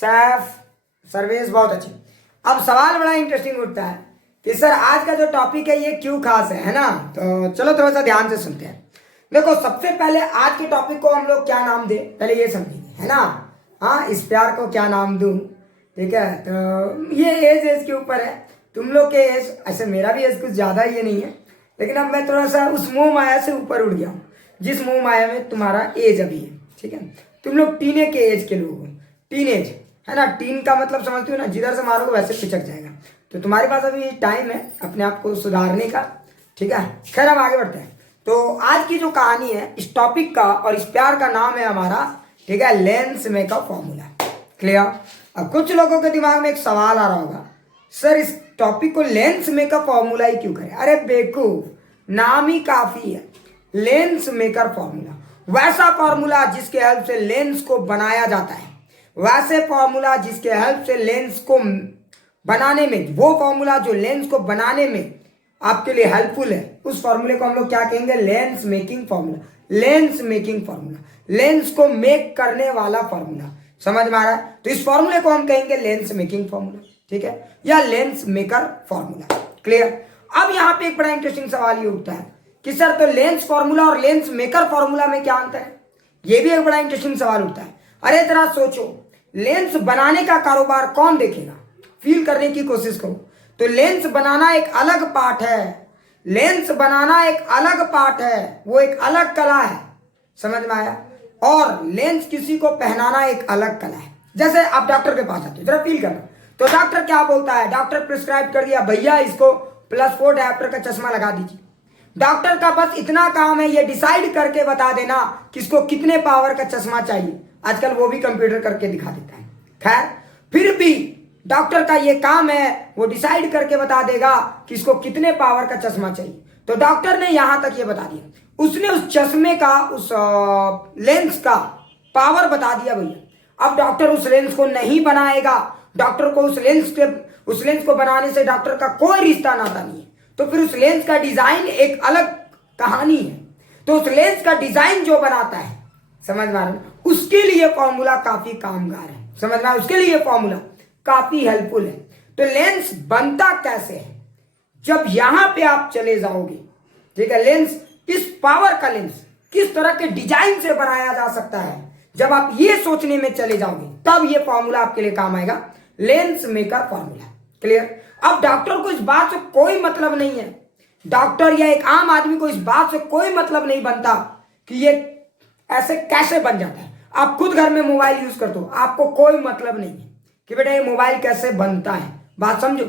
सैफ सर्वेश बहुत अच्छी। अब सवाल बड़ा इंटरेस्टिंग उठता है कि सर आज का जो टॉपिक है ये क्यों खास है ना। तो चलो थोड़ा सा ध्यान से सुनते हैं। देखो सबसे पहले आज के टॉपिक को हम लोग क्या नाम दें पहले ये समझेंगे, है ना। हाँ, इस प्यार को क्या नाम दूं, ठीक है। तो ये एज के ऊपर है, तुम लोग के एज, ऐसे मेरा भी एज कुछ ज़्यादा ये नहीं है, लेकिन अब मैं थोड़ा सा उस मोह माया से ऊपर उठ गया हूँ जिस मोह माया में तुम्हारा एज अभी है, ठीक है। तुम लोग टीने के एज के लोग हो, टीन एज है ना। टीन का मतलब समझती हो ना, जिधर से मारोगे वैसे पिचक जाएगा। तो तुम्हारे पास अभी टाइम है अपने आप को सुधारने का, ठीक है। खैर हम आगे बढ़ते हैं। तो आज की जो कहानी है इस टॉपिक का और इस प्यार का नाम है हमारा, ठीक है, लेंस मेकअप फॉर्मूला। क्लियर। अब कुछ लोगों के दिमाग में एक सवाल आ रहा होगा, सर इस टॉपिक को लेंस मेकअप फॉर्मूला ही क्यों करें। अरे बेवकूफ, नाम ही काफी है, लेंस मेकर फॉर्मूला। वैसा फॉर्मूला जिसके हेल्प से लेंस को बनाया जाता है, वैसे फॉर्मूला जिसके हेल्प से लेंस को बनाने में, वो फॉर्मूला जो लेंस को बनाने में आपके लिए हेल्पफुल है, उस फॉर्मूले को हम लोग क्या कहेंगे, lens making formula. Lens making formula, lens को मेक करने वाला फॉर्मूला। समझ में आ रहा है। तो इस फॉर्मूले को हम कहेंगे लेंस मेकिंग फॉर्मूला, ठीक है, या लेंस मेकर फॉर्मूला। क्लियर। अब यहाँ पे एक बड़ा इंटरेस्टिंग सवाल ये उठता है कि सर तो लेंस फॉर्मूला और लेंस मेकर फॉर्मूला में क्या अंतर है। ये भी एक बड़ा इंटरेस्टिंग सवाल उठता है। अरे जरा सोचो, लेंस बनाने का कारोबार कौन देखेगा, फील करने की कोशिश करो। तो लेंस बनाना एक अलग पार्ट है, लेंस बनाना एक अलग पार्ट है, वो एक अलग कला है। समझ में आया। और लेंस किसी को पहनाना एक अलग कला है। जैसे आप डॉक्टर के पास आते हो, जरा फील करना, तो डॉक्टर क्या बोलता है, डॉक्टर प्रिस्क्राइब कर दिया, भैया इसको +4 डायोप्टर का चश्मा लगा दीजिए। डॉक्टर का बस इतना काम है ये डिसाइड करके बता देना किसको कितने पावर का चश्मा चाहिए। आजकल वो भी कंप्यूटर करके दिखा देता है। खैर फिर भी डॉक्टर का ये काम है, वो डिसाइड करके बता देगा किसको कितने पावर का चश्मा चाहिए। तो डॉक्टर ने यहां तक ये बता दिया, उसने उस चश्मे का, उस लेंस का पावर बता दिया भैया। अब डॉक्टर उस लेंस को नहीं बनाएगा, डॉक्टर को उस लेंस को बनाने से डॉक्टर का कोई रिश्ता नाता नहीं है। तो फिर उस लेंस का डिजाइन एक अलग कहानी है। तो उस लेंस का डिजाइन जो बनाता है, समझ में आ रहा है, उसके लिए फॉर्मूला काफी कामगार है। समझ में आ रहा है, उसके लिए फॉर्मूला काफी हेल्पफुल है। तो लेंस बनता कैसे है, जब यहां पे आप चले जाओगे, ठीक है, लेंस किस पावर का लेंस किस तरह के डिजाइन से बनाया जा सकता है, जब आप ये सोचने में चले जाओगे तब ये फॉर्मूला आपके लिए काम आएगा, लेंस मेकर फॉर्मूला। क्लियर। अब डॉक्टर को इस बात से कोई मतलब नहीं है, डॉक्टर या एक आम आदमी को इस बात से कोई मतलब नहीं बनता कि ये ऐसे कैसे बन जाता है। आप खुद घर में मोबाइल यूज करते हो, आपको कोई मतलब नहीं है कि बेटा ये मोबाइल कैसे बनता है, बात समझो,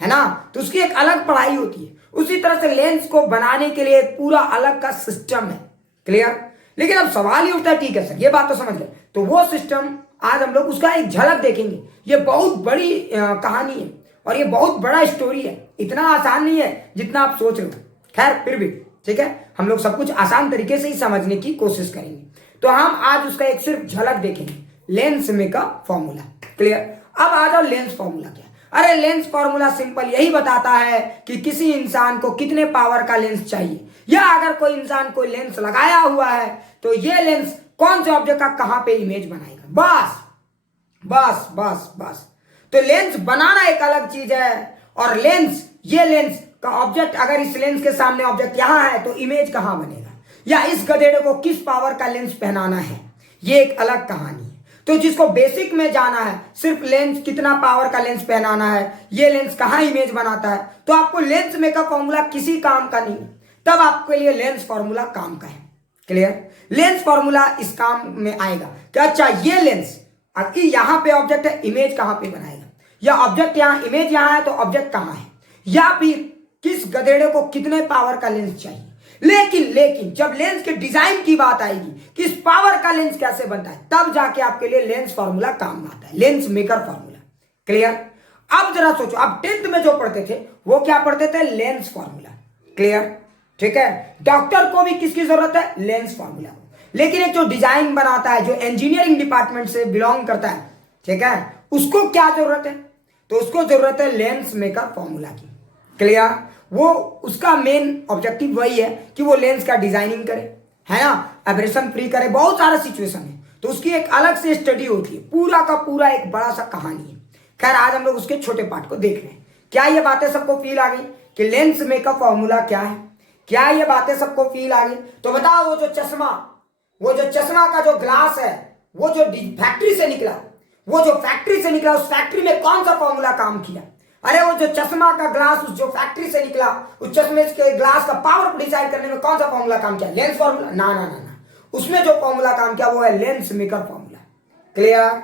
है ना। तो उसकी एक अलग पढ़ाई होती है। उसी तरह से लेंस को बनाने के लिए पूरा अलग का सिस्टम है। क्लियर। लेकिन अब सवाल ये उठता है, ठीक है सर ये बात तो समझ गए, तो वो सिस्टम आज हम लोग उसका एक झलक देखेंगे। ये बहुत बड़ी कहानी है और ये बहुत बड़ा स्टोरी है, इतना आसान नहीं है जितना आप सोच रहे हो। खैर फिर भी ठीक है, हम लोग सब कुछ आसान तरीके से ही समझने की कोशिश करेंगे। तो हम आज उसका एक सिर्फ झलक देखेंगे, लेंस मेकअप फॉर्मूला। क्लियर। अब आ जाओ, लेंस फॉर्मूला क्या है। अरे लेंस फॉर्मूला सिंपल यही बताता है कि किसी इंसान को कितने पावर का लेंस चाहिए, या अगर कोई इंसान कोई लेंस लगाया हुआ है तो ये लेंस कौन से ऑब्जेक्ट का कहां पे इमेज बनाएगा। बस बस बस बस। तो लेंस बनाना एक अलग चीज है, और लेंस, ये लेंस का ऑब्जेक्ट, अगर इस लेंस के सामने ऑब्जेक्ट यहां है तो इमेज कहां बनेगा, या इस गधेड़े को किस पावर का लेंस पहनाना है, ये एक अलग कहानी है। तो जिसको बेसिक में जाना है, सिर्फ लेंस कितना पावर का लेंस पहनाना है, ये लेंस कहां इमेज बनाता है, तो आपको लेंस मेकअप फॉर्मूला किसी काम का नहीं है, तब आपके लिए लेंस फॉर्मूला काम का है। क्लियर। लेंस फॉर्मूला इस काम में आएगा कि अच्छा ये लेंस, अब यहां पे ऑब्जेक्ट है, इमेज कहां पे बनाएगा, या ऑब्जेक्ट यहां, इमेज यहां है तो ऑब्जेक्ट कहां है, या फिर किस गधेड़े को कितने पावर का लेंस चाहिए। लेकिन जब लेंस के डिजाइन की बात आएगी, किस पावर का लेंस कैसे बनता है, तब जाके आपके लिए लेंस फॉर्मूला काम आता है, लेंस मेकर फॉर्मूला। क्लियर। अब जरा सोचो, आप 10th में जो पढ़ते थे वो क्या पढ़ते थे, लेंस फॉर्मूला। क्लियर। ठीक है। डॉक्टर को भी किसकी जरूरत है, लेंस फॉर्मूला। लेकिन एक जो डिजाइन बनाता है, जो इंजीनियरिंग डिपार्टमेंट से बिलोंग करता है, ठीक है, उसको क्या जरूरत है, तो उसको जरूरत है लेंस मेकर फॉर्मूला की। क्लियर। वो उसका मेन ऑब्जेक्टिव वही है कि वो लेंस का डिजाइनिंग करे, है ना, एब्रेशन फ्री करे, बहुत सारा सिचुएशन है। तो उसकी एक अलग से स्टडी होती है, पूरा का पूरा एक बड़ा सा कहानी है। खैर आज हम लोग उसके छोटे पार्ट को देख रहे हैं। क्या ये बातें सबको फील आ गई कि लेंस मेकअप फॉर्मूला क्या है? क्या ये बातें सबको फील आ गई? तो बताओ वो जो चश्मा का जो ग्लास है, वो जो फैक्ट्री से निकला, उस फैक्ट्री में कौन सा फॉर्मूला काम किया? अरे वो जो चश्मा का ग्लास जो फैक्ट्री से निकला, उस चश्मे के ग्लास का पावर डिसाइड करने में कौन सा फॉर्मूला काम किया? Lens formula? ना, उसमें जो फॉर्मूला काम किया वो है लेंस मेकअप फॉर्मूला। क्लियर?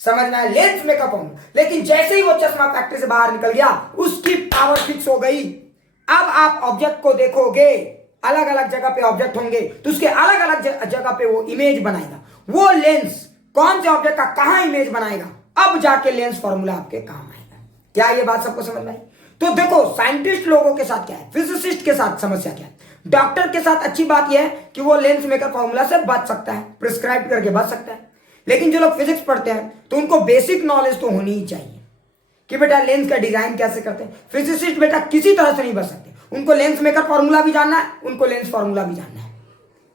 समझ में आया? Lens makeup formula. लेकिन जैसे ही वो चश्मा फैक्ट्री से बाहर निकल गया, उसकी पावर फिक्स हो गई। अब आप ऑब्जेक्ट को देखोगे, अलग अलग जगह पे ऑब्जेक्ट होंगे, तो उसके अलग अलग जगह पे वो इमेज बनाएगा। वो लेंस कौन से ऑब्जेक्ट का कहां इमेज बनाएगा, अब जाके लेंस फॉर्मूला आपके काम आएगा। क्या ये बात सबको समझ में आई? तो देखो साइंटिस्ट लोगों के साथ क्या है, फिजिसिस्ट के साथ समस्या क्या है, डॉक्टर के साथ अच्छी बात यह है कि वो लेंस मेकर फॉर्मूला से बच सकता है, प्रिस्क्राइब करके बच सकता है। लेकिन जो लोग फिजिक्स पढ़ते हैं तो उनको बेसिक नॉलेज तो होनी ही चाहिए कि बेटा लेंस का डिजाइन कैसे करते हैं। फिजिसिस्ट बेटा किसी तरह से नहीं बच सकते, उनको लेंस मेकर फॉर्मूला भी जानना है, उनको लेंस फॉर्मूला भी जानना है।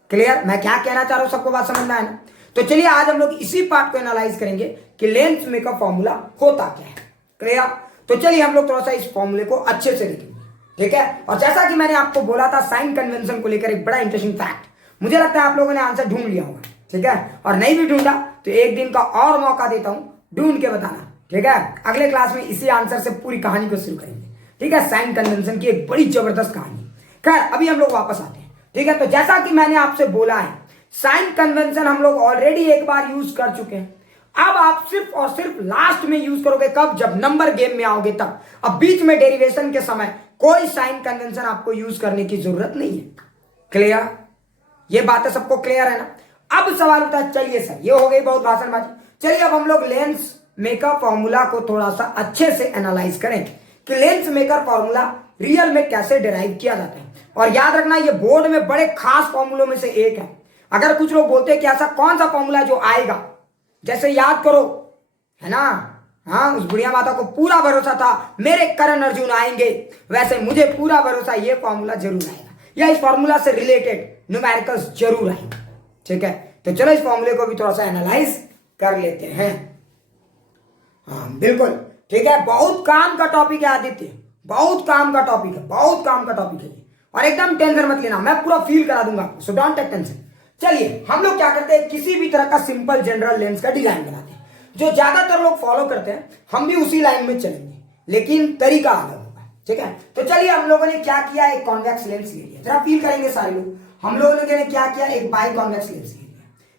क्लियर? मैं क्या कहना चाह रहा हूं सबको बात समझ में आया ना? तो चलिए आज हम लोग इसी पार्ट को एनालाइज करेंगे कि लेंस मेकर फॉर्मूला होता क्या है। क्लियर? तो चलिए हम लोग थोड़ा सा इस फॉर्मूले को अच्छे से देखेंगे, ठीक है। और जैसा कि मैंने आपको बोला था साइन कन्वेंशन को लेकर एक बड़ा इंटरेस्टिंग फैक्ट, मुझे लगता है आप लोगों ने आंसर ढूंढ लिया होगा, ठीक है। और नहीं भी ढूंढा तो एक दिन का और मौका देता हूं ढूंढ के बताना, ठीक है। अगले क्लास में इसी आंसर से पूरी कहानी को शुरू करेंगे, ठीक है। साइन कन्वेंशन की एक बड़ी जबरदस्त कहानी। खैर अभी हम लोग वापस आते हैं, ठीक है। तो जैसा कि मैंने आपसे बोला है साइन कन्वेंशन हम लोग ऑलरेडी एक बार यूज कर चुके हैं। अब आप सिर्फ और सिर्फ लास्ट में यूज करोगे, कब? जब नंबर गेम में आओगे तब। अब बीच में डेरिवेशन के समय कोई साइन कन्वेंशन आपको यूज करने की जरूरत नहीं है। क्लियर? ये बातें सबको क्लियर है ना? अब सवाल उठा, चलिए सर ये हो गई बहुत भाषणबाजी, चलिए अब हम लोग लेंस मेकर फॉर्मूला को थोड़ा सा अच्छे से एनालाइज करें कि लेंस मेकर फॉर्मूला रियल में कैसे डिराइव किया जाता है। और याद रखना ये बोर्ड में बड़े खास फॉर्मूलों में से एक है। अगर कुछ लोग बोलते हैं कि ऐसा कौन सा फॉर्मूला जो आएगा, जैसे याद करो, है ना, हाँ उस बुढ़िया माता को पूरा भरोसा था मेरे करण अर्जुन आएंगे, वैसे मुझे पूरा भरोसा ये फॉर्मूला जरूर आएगा या इस फॉर्मूला से रिलेटेड न्यूमेरिकल्स जरूर आएंगे, ठीक है। तो चलो इस फॉर्मूले को भी थोड़ा सा एनालाइज कर लेते हैं। हाँ बिल्कुल ठीक है, बहुत काम का टॉपिक है आदित्य, बहुत काम का टॉपिक है, बहुत काम का टॉपिक है और एकदम टेंशन मत लेना, मैं पूरा फील करा दूंगा आपको, सो डोंट टेक टेंशन। चलिए हम लोग क्या करते हैं, किसी भी तरह का सिंपल जनरल लेंस का डिजाइन बनाते हैं, जो ज्यादातर लोग फॉलो करते हैं, हम भी उसी लाइन में चलेंगे, लेकिन तरीका अलग होगा, ठीक है। तो चलिए हम लोगों ने क्या किया, एक कॉन्वेक्स लेंस ले लिया, जरा फील करेंगे सारे लोग, हम लोगों ने क्या किया, एक बाई कॉन्वेक्स लेंस ले लिया।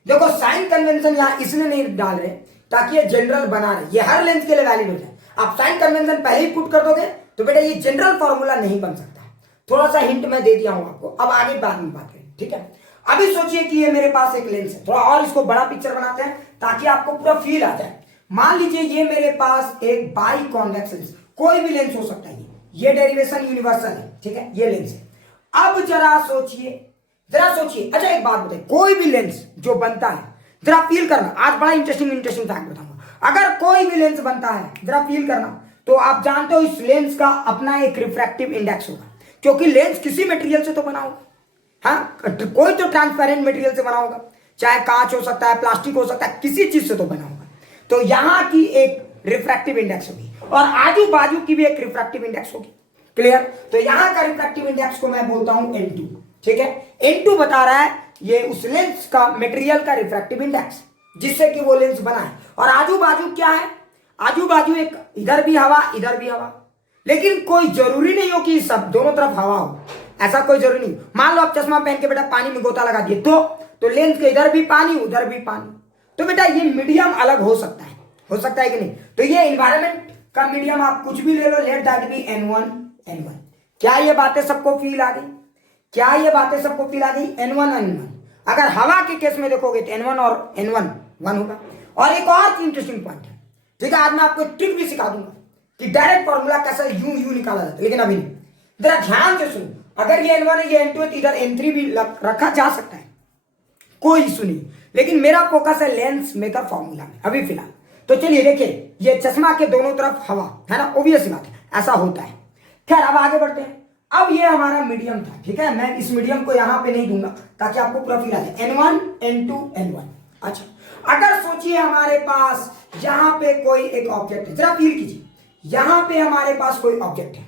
देखो साइन कन्वेंशन यहाँ इसलिए नहीं डाल रहे ताकि ये जनरल बना रहे, ये हर लेंस के लिए वैलिड हो जाए। आप साइन कन्वेंशन पहले ही पुट कर दोगे तो बेटा ये जनरल फॉर्मूला नहीं बन सकता। थोड़ा सा हिंट मैं दे दिया हूं आपको, अब आगे बाद में बात करें, ठीक है। अभी सोचिए कि ये मेरे पास एक लेंस है, थोड़ा और इसको बड़ा पिक्चर बनाते हैं ताकि आपको पूरा फील आ जाए। मान लीजिए ये मेरे पास एक बाई कॉन्वेक्स लेंस, कोई भी लेंस हो सकता है, ये डेरिवेशन यूनिवर्सल है, ठीक है, ये लेंस है। अब जरा सोचिए, अच्छा एक बात बताइए, कोई भी लेंस जो बनता है, जरा फील करना, आज बड़ा इंटरेस्टिंग फैक्ट बताऊंगा। अगर कोई भी लेंस बनता है, जरा फील करना, तो आप जानते हो इस लेंस का अपना एक रिफ्रैक्टिव इंडेक्स होगा, क्योंकि लेंस किसी मटेरियल से तो बना होगा, हाँ कोई तो ट्रांसपेरेंट मटेरियल से बना होगा, चाहे कांच हो सकता है, प्लास्टिक हो सकता है, किसी चीज से तो बना होगा। तो यहां की एक रिफ्रैक्टिव इंडेक्स होगी और आजू बाजू की भी एक रिफ्रैक्टिव इंडेक्स होगी। क्लियर? तो यहां का रिफ्रैक्टिव इंडेक्स को मैं बोलता हूं N2, ठीक है। N2 बता रहा है ये उस लेंस का मटेरियल का रिफ्रैक्टिव इंडेक्स जिससे कि वो लेंस बना है। और आजू बाजू क्या है, आजू बाजू एक इधर भी हवा इधर भी हवा, लेकिन कोई जरूरी नहीं हो कि सब दोनों तरफ हवा हो, ऐसा कोई जरूरी नहीं। मान लो आप चश्मा पहन के बेटा पानी में गोता लगा दिए तो लेंस के इधर भी पानी उधर भी पानी, तो बेटा ये मीडियम अलग हो सकता है कि नहीं। तो ये एनवायरमेंट का मीडियम आप कुछ भी ले लो, लेट दैट बी N1 क्या ये बातें सबको फील आ गई? N1 अगर हवा के केस में देखोगे तो N1 और N1 1 होगा। और एक और इंटरेस्टिंग पॉइंट है, ठीक है, आज मैं आपको ट्रिक भी सिखा दूंगा कि डायरेक्ट फॉर्मूला कैसे यू निकाला जाता है, लेकिन अभी नहीं, जरा ध्यान से सुनो। अगर ये N1 है ये N2 है तो इधर N3 भी रखा जा सकता है, कोई इशू नहीं, लेकिन मेरा फोकस है लेंस मेकर फॉर्मूला में अभी फिलहाल। तो चलिए देखिए, ये चश्मा के दोनों तरफ हवा है ना, ऑब्वियस बात है, ऐसा होता है। खैर अब आगे बढ़ते हैं। अब ये हमारा मीडियम था, ठीक है, मैं इस मीडियम को यहां पे नहीं दूंगा ताकि आपको पूरा फील आ जाए, N1 N2 N1। अच्छा अगर सोचिए हमारे पास यहां पे कोई एक ऑब्जेक्ट है, जरा फील कीजिए, यहां पे हमारे पास कोई ऑब्जेक्ट है,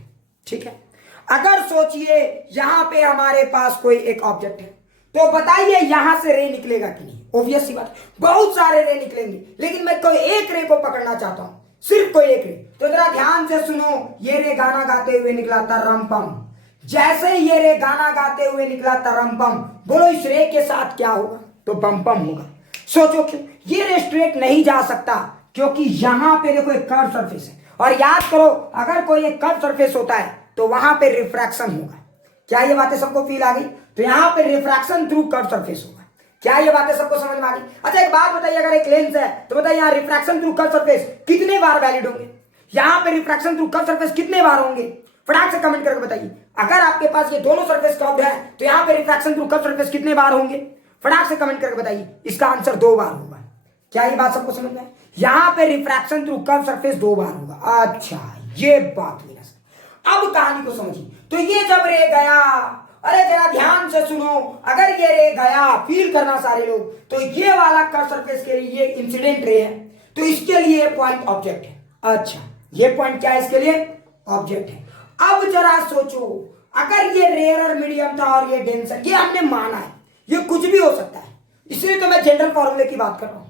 ठीक है। अगर सोचिए यहां पे हमारे पास कोई एक ऑब्जेक्ट है, तो बताइए यहां से रे निकलेगा कि नहीं? ऑब्वियस सी बात, बहुत सारे रे निकलेंगे, लेकिन मैं कोई एक रे को पकड़ना चाहता हूं, सिर्फ कोई एक रे। तो जरा ध्यान से सुनो, ये रे गाना गाते हुए निकला तरम पम। जैसे ये रे गाना गाते हुए निकला तरम पम, बोलो इस रे के साथ क्या होगा? तो बम पम होगा। सोचो क्यों? ये रे स्ट्रेट नहीं जा सकता, क्योंकि यहां पे देखो एक कर्व सरफेस है, और याद करो अगर कोई एक कर्व सरफेस होता है तो वहां पे रिफ्रैक्शन होगा। क्या ये बातें सबको फील आ गई? तो यहां पे रिफ्रैक्शन थ्रू कर्व सरफेस होगा। क्या ये बातें सबको समझ में आ गई? अच्छा एक बात बताइए, अगर एक लेंस है तो बताइए यहाँ रिफ्रैक्शन थ्रू कर्व सरफेस कितने बार वैलिड होंगे? यहाँ पे रिफ्रैक्शन थ्रू कर्व सरफेस कितने बार होंगे? फटाक से कमेंट करके बताइए। अगर आपके पास ये दोनों सरफेस कर्व्ड है तो यहाँ पे रिफ्रैक्शन थ्रू कर्व सरफेस कितने बार होंगे? फटाक से कमेंट करके बताइए। इसका आंसर 2 बार होगा। क्या ये बात सबको समझ में है? यहाँ पे रिफ्रैक्शन थ्रू कर्व सरफेस 2 बार होगा। अच्छा ये बात हुई ना सर। अब कहानी को समझिए। तो ये जब रे गया, अरे जरा ध्यान से सुनो, अगर ये रे गया, फील करना सारे लोग, तो ये वाला कर्व सरफेस के लिए ये इंसिडेंट रे है, तो इसके लिए पॉइंट ऑब्जेक्ट है। अच्छा ये पॉइंट क्या है? इसके लिए ऑब्जेक्ट है। अब जरा सोचो, अगर ये रेयर मीडियम था और ये डेंसर, ये हमने माना है, ये कुछ भी हो सकता है, इसलिए तो मैं जनरल फॉर्मूले की बात कर रहा हूं,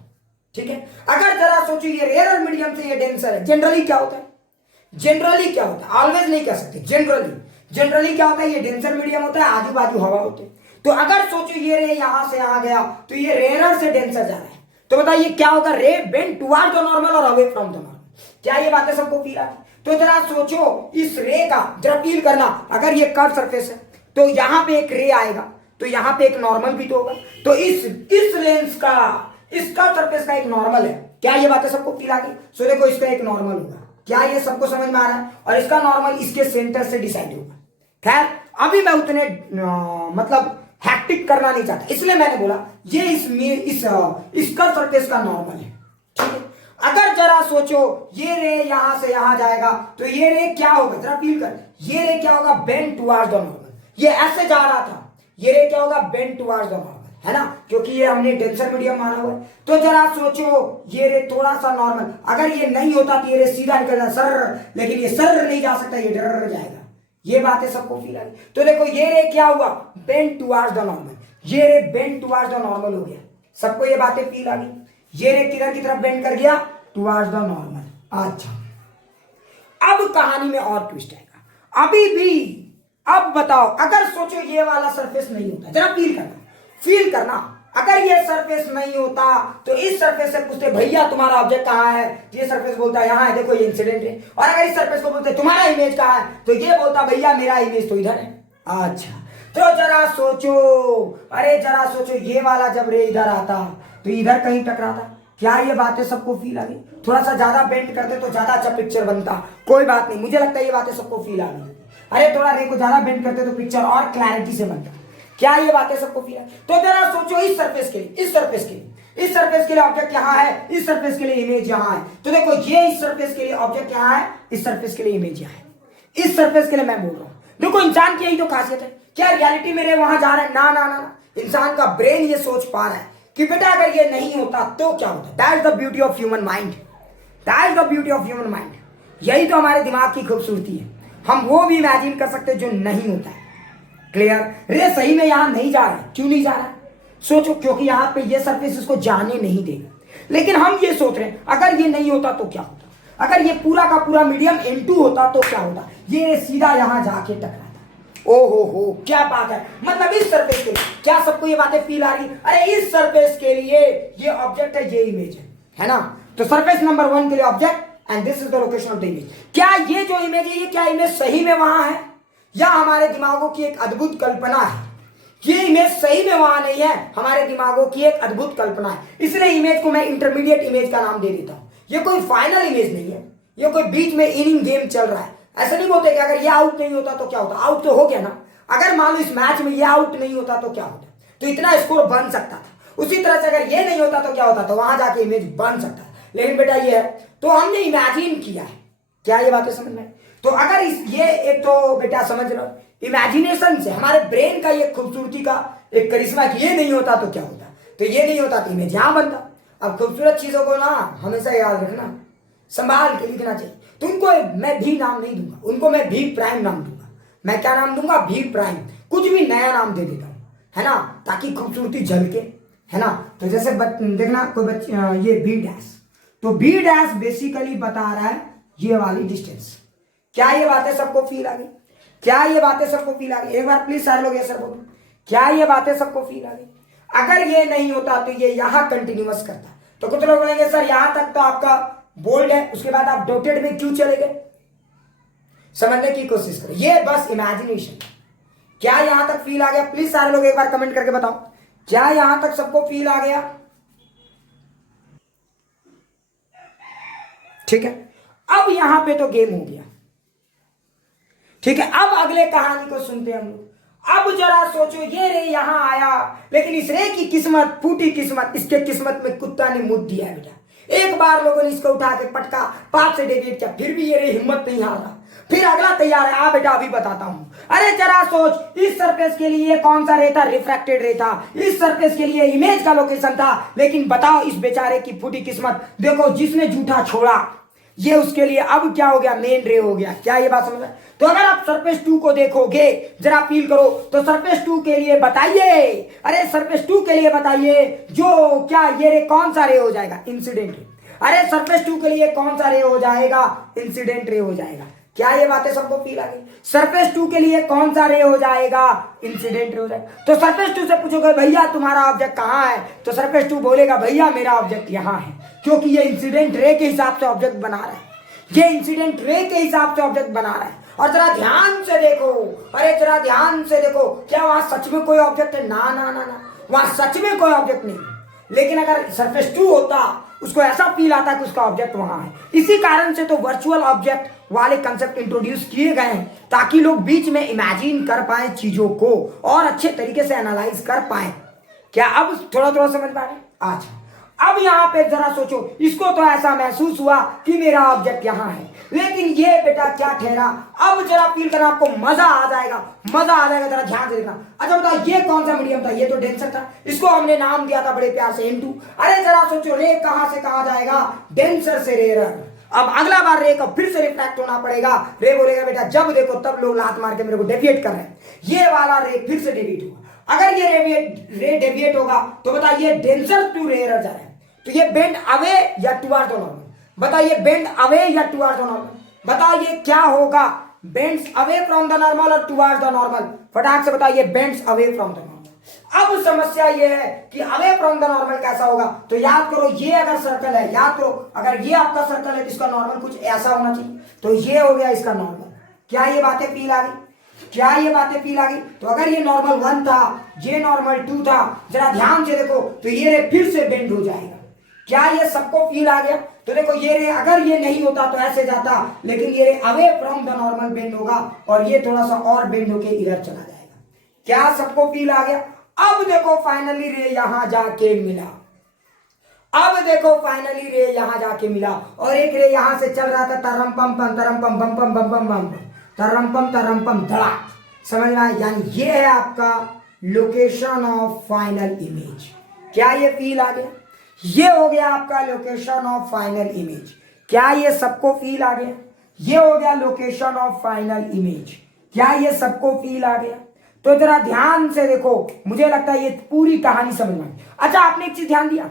ठीक है। अगर जरा सोचो ये रेयर मीडियम से ये डेंसर है, जनरली क्या होता है? जनरली क्या होता है? ऑलवेज नहीं कह सकते, जनरली क्या होता है? ये डेंसर मीडियम होता है, आजू बाजू हवा होते हैं। तो अगर सोचो ये रे यहां से यहां गया, तो ये रेयर से डेंसर जा रहा है, तो बताइए क्या होगा? रे बेंड टुवर्ड द नॉर्मल और अवे फ्रॉम द नॉर्मल। क्या ये बातें सबको फील आती? तो जरा सोचो इस रे का, जरा फील करना, अगर ये कर्व सरफेस है तो यहां पे एक रे आएगा, तो यहां पे एक नॉर्मल भी तो होगा, तो इस लेंस का, इस कर्व सरफेस का एक नॉर्मल है। क्या ये बातें सबको फील आ गई? सो देखो इसका एक नॉर्मल होगा। क्या ये सबको समझ में आ रहा है? और इसका नॉर्मल इसके सेंटर से डिसाइड होगा। खैर अभी मैं उतने मतलब हैक्टिक करना नहीं चाहता, इसलिए मैंने बोला ये इस कर्व सरफेस का नॉर्मल है, ठीक है। अगर जरा सोचो ये रे यहां से यहां जाएगा, तो ये रे क्या होगा? जरा फील कर, ये रे क्या होगा? Bend towards the normal. ये ऐसे जा रहा था, ये रे क्या होगा? बेंड टुवर्ड्स द नॉर्मल, है ना, क्योंकि ये हमने डेंसर मीडियम माना हुआ है। तो जरा सोचो ये रे थोड़ा सा नॉर्मल, अगर ये नहीं होता तो ये रे सीधा निकल जाता सर, लेकिन ये सर नहीं जा सकता, ये डर जाएगा। ये बातें सबको फील आ गई? तो देखो ये रे क्या हुआ? बेंड टुवर्ड्स द नॉर्मल, ये रे बेंड टुवर्ड्स द नॉर्मल हो गया। सबको ये बातें फील आ गई? ये रे किधर की तरफ बेंड कर गया? Towards the normal. अच्छा अब कहानी में और ट्विस्ट आएगा अभी भी। अब बताओ, अगर सोचो ये वाला सरफेस नहीं होता, जरा फील करना, अगर ये सरफेस नहीं होता तो इस सरफेस से पूछते भैया तुम्हारा ऑब्जेक्ट कहाँ है, तो ये सरफेस बोलता है यहाँ है, देखो ये इंसिडेंट है। और अगर इस सरफेस को बोलते तुम्हारा इमेज कहाँ है, तो ये बोलता भैया मेरा इमेज तो इधर है। अच्छा तो जरा सोचो, अरे जरा सोचो ये वाला जब रे इधर आता तो इधर कहीं टकराता। क्या ये बातें सबको फील आ गई? थोड़ा सा ज्यादा बेंड करते तो ज्यादा अच्छा पिक्चर बनता। कोई बात नहीं, मुझे लगता है ये बातें सबको फील आ गई। अरे थोड़ा रे को ज्यादा बेंड करते तो पिक्चर और क्लैरिटी से बनता। क्या ये बातें सबको फील आ? तो जरा सोचो इस सरफेस के लिए, इस सरफेस के लिए ऑब्जेक्ट यहाँ है, इस सरफेस के लिए इमेज यहाँ है। तो देखो ये इस सरफेस के लिए ऑब्जेक्ट यहाँ है, इस सरफेस के लिए इमेज यहाँ है। इस सरफेस के लिए मैं बोल रहा हूँ, देखो इंसान की यही तो खासियत है। क्या रियलिटी मेरे वहां जा रहा है? ना ना ना, इंसान का ब्रेन ये सोच पा रहा है कि बेटा अगर ये नहीं होता तो क्या होता। That is the beauty of human mind, that is the beauty of human mind. यही तो हमारे दिमाग की खूबसूरती है, हम वो भी इमेजिन कर सकते जो नहीं होता है। क्लियर? रे सही में यहां नहीं जा रहा है, क्यों नहीं जा रहा है? सोचो, क्योंकि यहाँ पे ये सरफेस इसको जाने नहीं देगा। लेकिन हम ये सोच रहे हैं अगर ये नहीं होता तो क्या होता, अगर ये पूरा का पूरा मीडियम N2 होता तो क्या होता, ये सीधा यहां जाके टकराता। ओहो हो क्या बात है। मतलब इस सरफेस के लिए, क्या सबको ये बातें फील आ रही? अरे इस सरफेस के लिए ये ऑब्जेक्ट है, ये इमेज है ना। तो सरफेस नंबर 1 के लिए object and this is the location of the image. क्या ये जो इमेज है, ये क्या इमेज सही में वहां है या हमारे दिमागों की एक अद्भुत कल्पना है? ये इमेज सही में वहां नहीं है, हमारे दिमागों की एक अद्भुत कल्पना है। इसलिए इमेज को मैं इंटरमीडिएट इमेज का नाम दे देता हूं। ये कोई फाइनल इमेज नहीं है, ये कोई बीच में इनिंग गेम चल रहा है। ऐसा नहीं बोलते कि अगर ये आउट नहीं होता तो क्या होता। आउट तो हो गया ना। अगर मान लो इस मैच में ये आउट नहीं होता तो क्या होता, तो इतना स्कोर बन सकता था। उसी तरह से अगर ये नहीं होता तो क्या होता, तो वहां जाके इमेज बन सकता है। लेकिन बेटा ये है तो हमने इमेजिन किया है। क्या ये बातें समझ में? तो अगर ये एक तो बेटा समझ रहे हो, इमेजिनेशन से हमारे ब्रेन का ये खूबसूरती का एक करिश्मा कि ये नहीं होता तो क्या होता, तो ये नहीं होता तो इमेज यहां बनता। अब खूबसूरत चीजों को ना हमेशा याद रखना, संभाल के लिखना चाहिए। तो उनको मैं भी नाम नहीं दूंगा, उनको मैं भी प्राइम नाम दूंगा। मैं क्या नाम दूंगा? भी प्राइम। कुछ भी नया नाम दे देता हूँ, है ना, ताकि खूबसूरती झलके, है ना। तो जैसे देखना कोई ये बी डैश, तो बी डैश बेसिकली बता रहा है ये वाली डिस्टेंस। क्या ये बातें सबको फील आ गई? क्या ये बातें सबको फील आ गई? एक बार प्लीज सारे लोग ये सर बोलो, क्या ये बातें सबको फील आ गई? अगर ये नहीं होता तो ये यहां कंटिन्यूअस करता। तो कुछ लोग बोलेंगे सर यहां तक तो आपका बोल्ड है, उसके बाद आप डॉटेड में क्यों चले गए? समझने की कोशिश करो, ये बस इमेजिनेशन। क्या यहां तक फील आ गया? प्लीज सारे लोग एक बार कमेंट करके बताओ, क्या यहां तक सबको फील आ गया? ठीक है, अब यहां पे तो गेम हो गया। ठीक है, अब अगले कहानी को सुनते हैं हम लोग। अब जरा सोचो, ये रे यहां आया, लेकिन इस रे की किस्मत फूटी किस्मत, इसके किस्मत में कुत्ता ने मुद्द दिया बेटा। एक बार लोगों ने इसको उठा के पटका, पाप से डेविएट किया, फिर भी ये रे हिम्मत नहीं हारा। फिर अगला तैयार है, आ बेटा अभी बताता हूं। अरे जरा सोच, इस सरफेस के लिए कौन सा रे था? रिफ्रैक्टेड रे था। इस सरफेस के लिए इमेज का लोकेशन था, लेकिन बताओ इस बेचारे की फूटी किस्मत। देखो जिसने जूठा छोड़ा, ये उसके लिए अब क्या हो गया? मेन रे हो गया। क्या ये बात समझ में? तो अगर आप सरफेस 2 को देखोगे, जरा फील करो, तो सरफेस 2 के लिए बताइए, अरे सरफेस 2 के लिए बताइए, जो क्या ये रे कौन सा रे हो जाएगा? Incident ray. अरे सरफेस 2 के लिए कौन सा रे हो जाएगा? इंसिडेंट रे हो जाएगा। क्या ये बातें सबको फील आ गई? सरफेस 2 के लिए कौन सा रे हो जाएगा? इंसिडेंट रे हो जाएगा। तो सरफेस 2 से पूछोगे भैया तुम्हारा ऑब्जेक्ट कहां है, तो सरफेस 2 बोलेगा भैया मेरा ऑब्जेक्ट यहां है, क्योंकि ये इंसिडेंट रे के हिसाब से ऑब्जेक्ट बना रहा है। ये इंसिडेंट रे के हिसाब से ऑब्जेक्ट बना रहा है। और जरा ध्यान से देखो, अरे जरा ध्यान से देखो, क्या वहां सच में कोई ऑब्जेक्ट है? ना ना ना ना, वहां सच में कोई ऑब्जेक्ट नहीं। लेकिन अगर सरफेस 2 होता, उसको ऐसा फील आता कि उसका ऑब्जेक्ट वहां है। इसी कारण से तो वर्चुअल ऑब्जेक्ट वाले कंसेप्ट इंट्रोड्यूस किए गए हैं, ताकि लोग बीच में इमेजिन कर पाए चीजों को और अच्छे तरीके से एनालाइज कर पाए। क्या अब थोड़ा थोड़ा समझ पा रहे? अच्छा, अब यहां पे जरा सोचो, इसको तो ऐसा महसूस हुआ कि मेरा ऑब्जेक्ट यहां है, लेकिन ये बेटा क्या ठहरा? अब जरा फील करना, आपको मजा आ जाएगा, मजा आ जाएगा। जरा ध्यान से देखना। अच्छा बताओ ये कौन सा मीडियम था? ये तो डेंसर था, इसको हमने नाम दिया था बड़े प्यार से N2। अरे जरा सोचो, रे कहां से कहां जाएगा? डेंसर से रेयर। अब अगला बार रे को फिर से रिफ्रैक्ट होना पड़ेगा। रे बोलेगा बेटा जब देखो तब लोग लात मार के मेरे को डेविएट कर रहे हैं। ये वाला रे फिर से डेविएट होगा। अगर ये रे डेविएट होगा तो बताइए डेंसर टू रेयर जा रहा है, तो ये बेंड अवे या टुवर्ड्स द नॉर्मल? बताइए बेंड अवे या टुवर्ड्स द नॉर्मल? बताइए क्या होगा? Bends away from the normal और टुवर्ड्स द नॉर्मल? फटाक से बताइए, bends away from the normal. अब समस्या ये है कि अवे फ्रॉम द नॉर्मल कैसा होगा? तो याद करो, ये अगर सर्कल है, याद करो अगर ये आपका सर्कल है तो इसका नॉर्मल कुछ ऐसा होना चाहिए। तो ये हो गया इसका नॉर्मल। क्या ये बातें फील आ गई? क्या ये बातें फील आ गई? तो अगर ये नॉर्मल 1 था, ये नॉर्मल 2 था, जरा ध्यान से देखो, तो ये रे फिर से बेंड हो जाएगा। क्या ये सबको फील आ गया? तो देखो ये रे अगर ये नहीं होता तो ऐसे जाता, लेकिन ये रे away from the normal bend होगा और ये थोड़ा सा और बेंड होके इधर चला जाएगा। क्या सबको फील आ गया? अब देखो फाइनली रे यहां जाके मिला। अब देखो फाइनली रे यहां जाके मिला, और एक रे यहां से चल रहा था, तरम पम पम तरम पम बम पम बम बम बम तरम पम धड़ाक। समझ में आया? यानी ये है आपका लोकेशन ऑफ फाइनल इमेज। क्या ये फील आ गया? ये हो गया आपका लोकेशन ऑफ फाइनल इमेज। क्या ये सबको फील आ गया? ये हो गया लोकेशन ऑफ फाइनल इमेज। क्या ये सबको फील आ गया? तो जरा ध्यान से देखो, मुझे लगता है ये पूरी कहानी समझ में आई। अच्छा आपने एक चीज ध्यान दिया,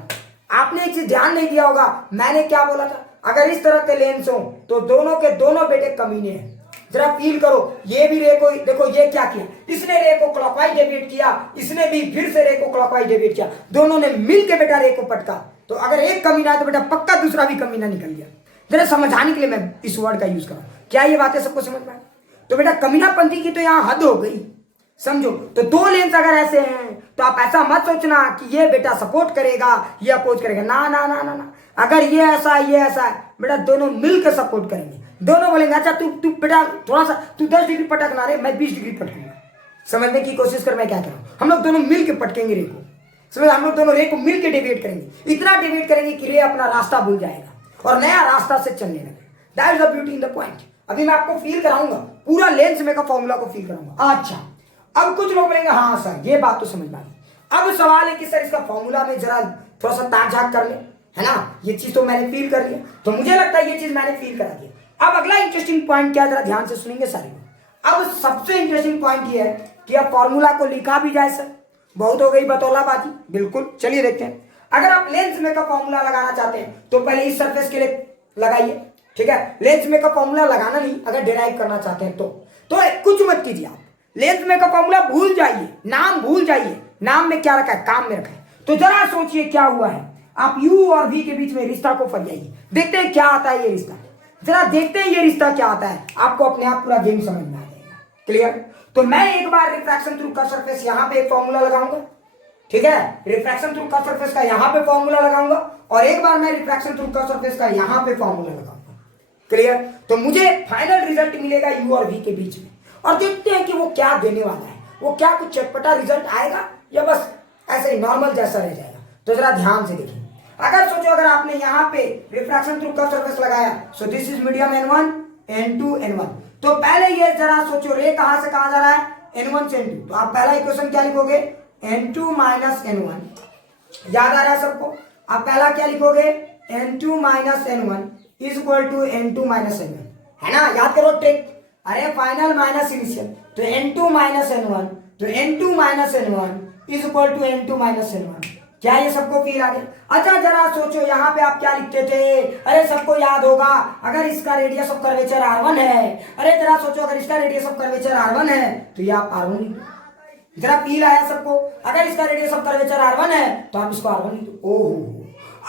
आपने एक चीज ध्यान नहीं दिया होगा, मैंने क्या बोला था? अगर इस तरह के लेंस हो तो दोनों के दोनों बेटे कमीने हैं। जरा फील करो, ये भी रे को देखो, ये क्या किया, इसने रे को क्लॉकवाइज डेविएट किया, इसने भी फिर से रे को क्लॉकवाइज डेविएट किया, दोनों ने मिलके बेटा रे को पटका। तो अगर एक कमीना है तो बेटा पक्का दूसरा भी कमीना निकल गया। जरा समझाने के लिए मैं इस वर्ड का यूज कर रहा हूं। क्या ये बातें सबको समझ में आई? तो बेटा कमीनापंथी की तो यहां हद हो गई, समझो। तो दो लेंस अगर ऐसे हैं तो आप ऐसा मत सोचना कि ये बेटा सपोर्ट करेगा, ये अपोज करेगा। ना ना ना ना ना, अगर ये ऐसा है, ये ऐसा है, बेटा दोनों मिलकर सपोर्ट करेंगे। दोनों बोलेंगे अच्छा तू बेटा थोड़ा सा तू 10 डिग्री पटकना रे, मैं 20 डिग्री पटकूंगा। समझने की कोशिश कर मैं क्या कर रहा हूं। हम लोग दोनों मिलकर पटकेंगे रे को, समझ? हम लोग दोनों रे को मिलकर डेविएट करेंगे, इतना डेविएट करेंगे कि रे अपना रास्ता भूल जाएगा और नया रास्ता से चलने लगेगा। That is the beauty in the point. अभी मैं आपको फील कराऊंगा, पूरा लेंस में का फॉर्मूला को फील कराऊंगा। अच्छा अब कुछ लोग बोलेंगे हाँ सर ये बात तो समझ में आ गई। अब सवाल है कि सर इसका फॉर्मूला में जरा थोड़ा सा ताक झाक कर ले। है ना, ये चीज तो मैंने फील कर लिया, तो मुझे लगता है ये चीज मैंने फील करा दिया। अब अगला इंटरेस्टिंग पॉइंट क्या है, जरा ध्यान से सुनेंगे सारे। अब सबसे इंटरेस्टिंग पॉइंट ये है कि अब फॉर्मूला को लिखा भी जाए सर, बहुत हो गई बतौलाबाजी, बिल्कुल। चलिए देखते हैं, अगर आप लेंस में का फॉर्मूला लगाना चाहते हैं तो पहले इस सरफेस के लिए लगाइए, ठीक है। लेंस में का फॉर्मूला लगाना नहीं, अगर डिराइव करना चाहते हैं तो कुछ मत कीजिए आप, लेंस में का फॉर्मूला भूल जाइए, नाम भूल जाइए, नाम में क्या रखा है, काम में रखा है। तो जरा सोचिए क्या हुआ है, आप u और v के बीच में रिश्ता को फंसाइए, देखते हैं क्या आता है ये रिश्ता, जरा देखते हैं ये रिश्ता क्या आता है, आपको अपने आप पूरा गेम समझ में आ जाएगा। क्लियर? तो मैं एक बार रिफ्रैक्शन थ्रू कर्व सरफेस यहां पे एक फॉर्मूला लगाऊंगा, ठीक है, रिफ्रैक्शन थ्रू कर्व सरफेस का यहां पे फॉर्मूला लगाऊंगा, और एक बार मैं रिफ्रैक्शन थ्रू कर्व सरफेस का यहां पे फॉर्मूला लगाऊंगा। क्लियर? तो मुझे फाइनल रिजल्ट मिलेगा u और v के बीच में, और देखते हैं कि वो क्या देने वाला है, वो क्या कुछ चटपटा रिजल्ट आएगा या बस ऐसे ही नॉर्मल जैसा रह जाएगा। तो जरा ध्यान से देखिए, अगर सोचो अगर आपने यहाँ पे रिफ्रैक्शन थ्रू कर्व सरफेस लगाया, सो this is medium n1 n2 n1, तो पहले ये जरा सोचो रे कहां से कहां जा रहा है, n1 से n2, तो आप पहला इक्वेशन क्या लिखोगे, n2 माइनस n1, याद आ रहा है सबको, आप पहला क्या लिखोगे, n2 minus n1 is equal to n2 minus n1, है ना, याद करो ट्रिक, अरे फाइनल माइनस इनिशियल, तो n2 माइनस n1, तो n2 minus n1 is equal to n2 minus n1। क्या ये सबको फील आ गया? अच्छा जरा सोचो यहाँ पे आप क्या लिखते थे, अरे सबको याद होगा, अगर इसका रेडियस ऑफ कर्वेचर r1 है, अरे जरा सोचो अगर इसका रेडियस ऑफ कर्वेचर r1 है तो ये आप r1 लिख दो, जरा फील आया सबको, अगर इसका रेडियस ऑफ कर्वेचर r1 है तो आप इसको r1 लिख दो। ओहो,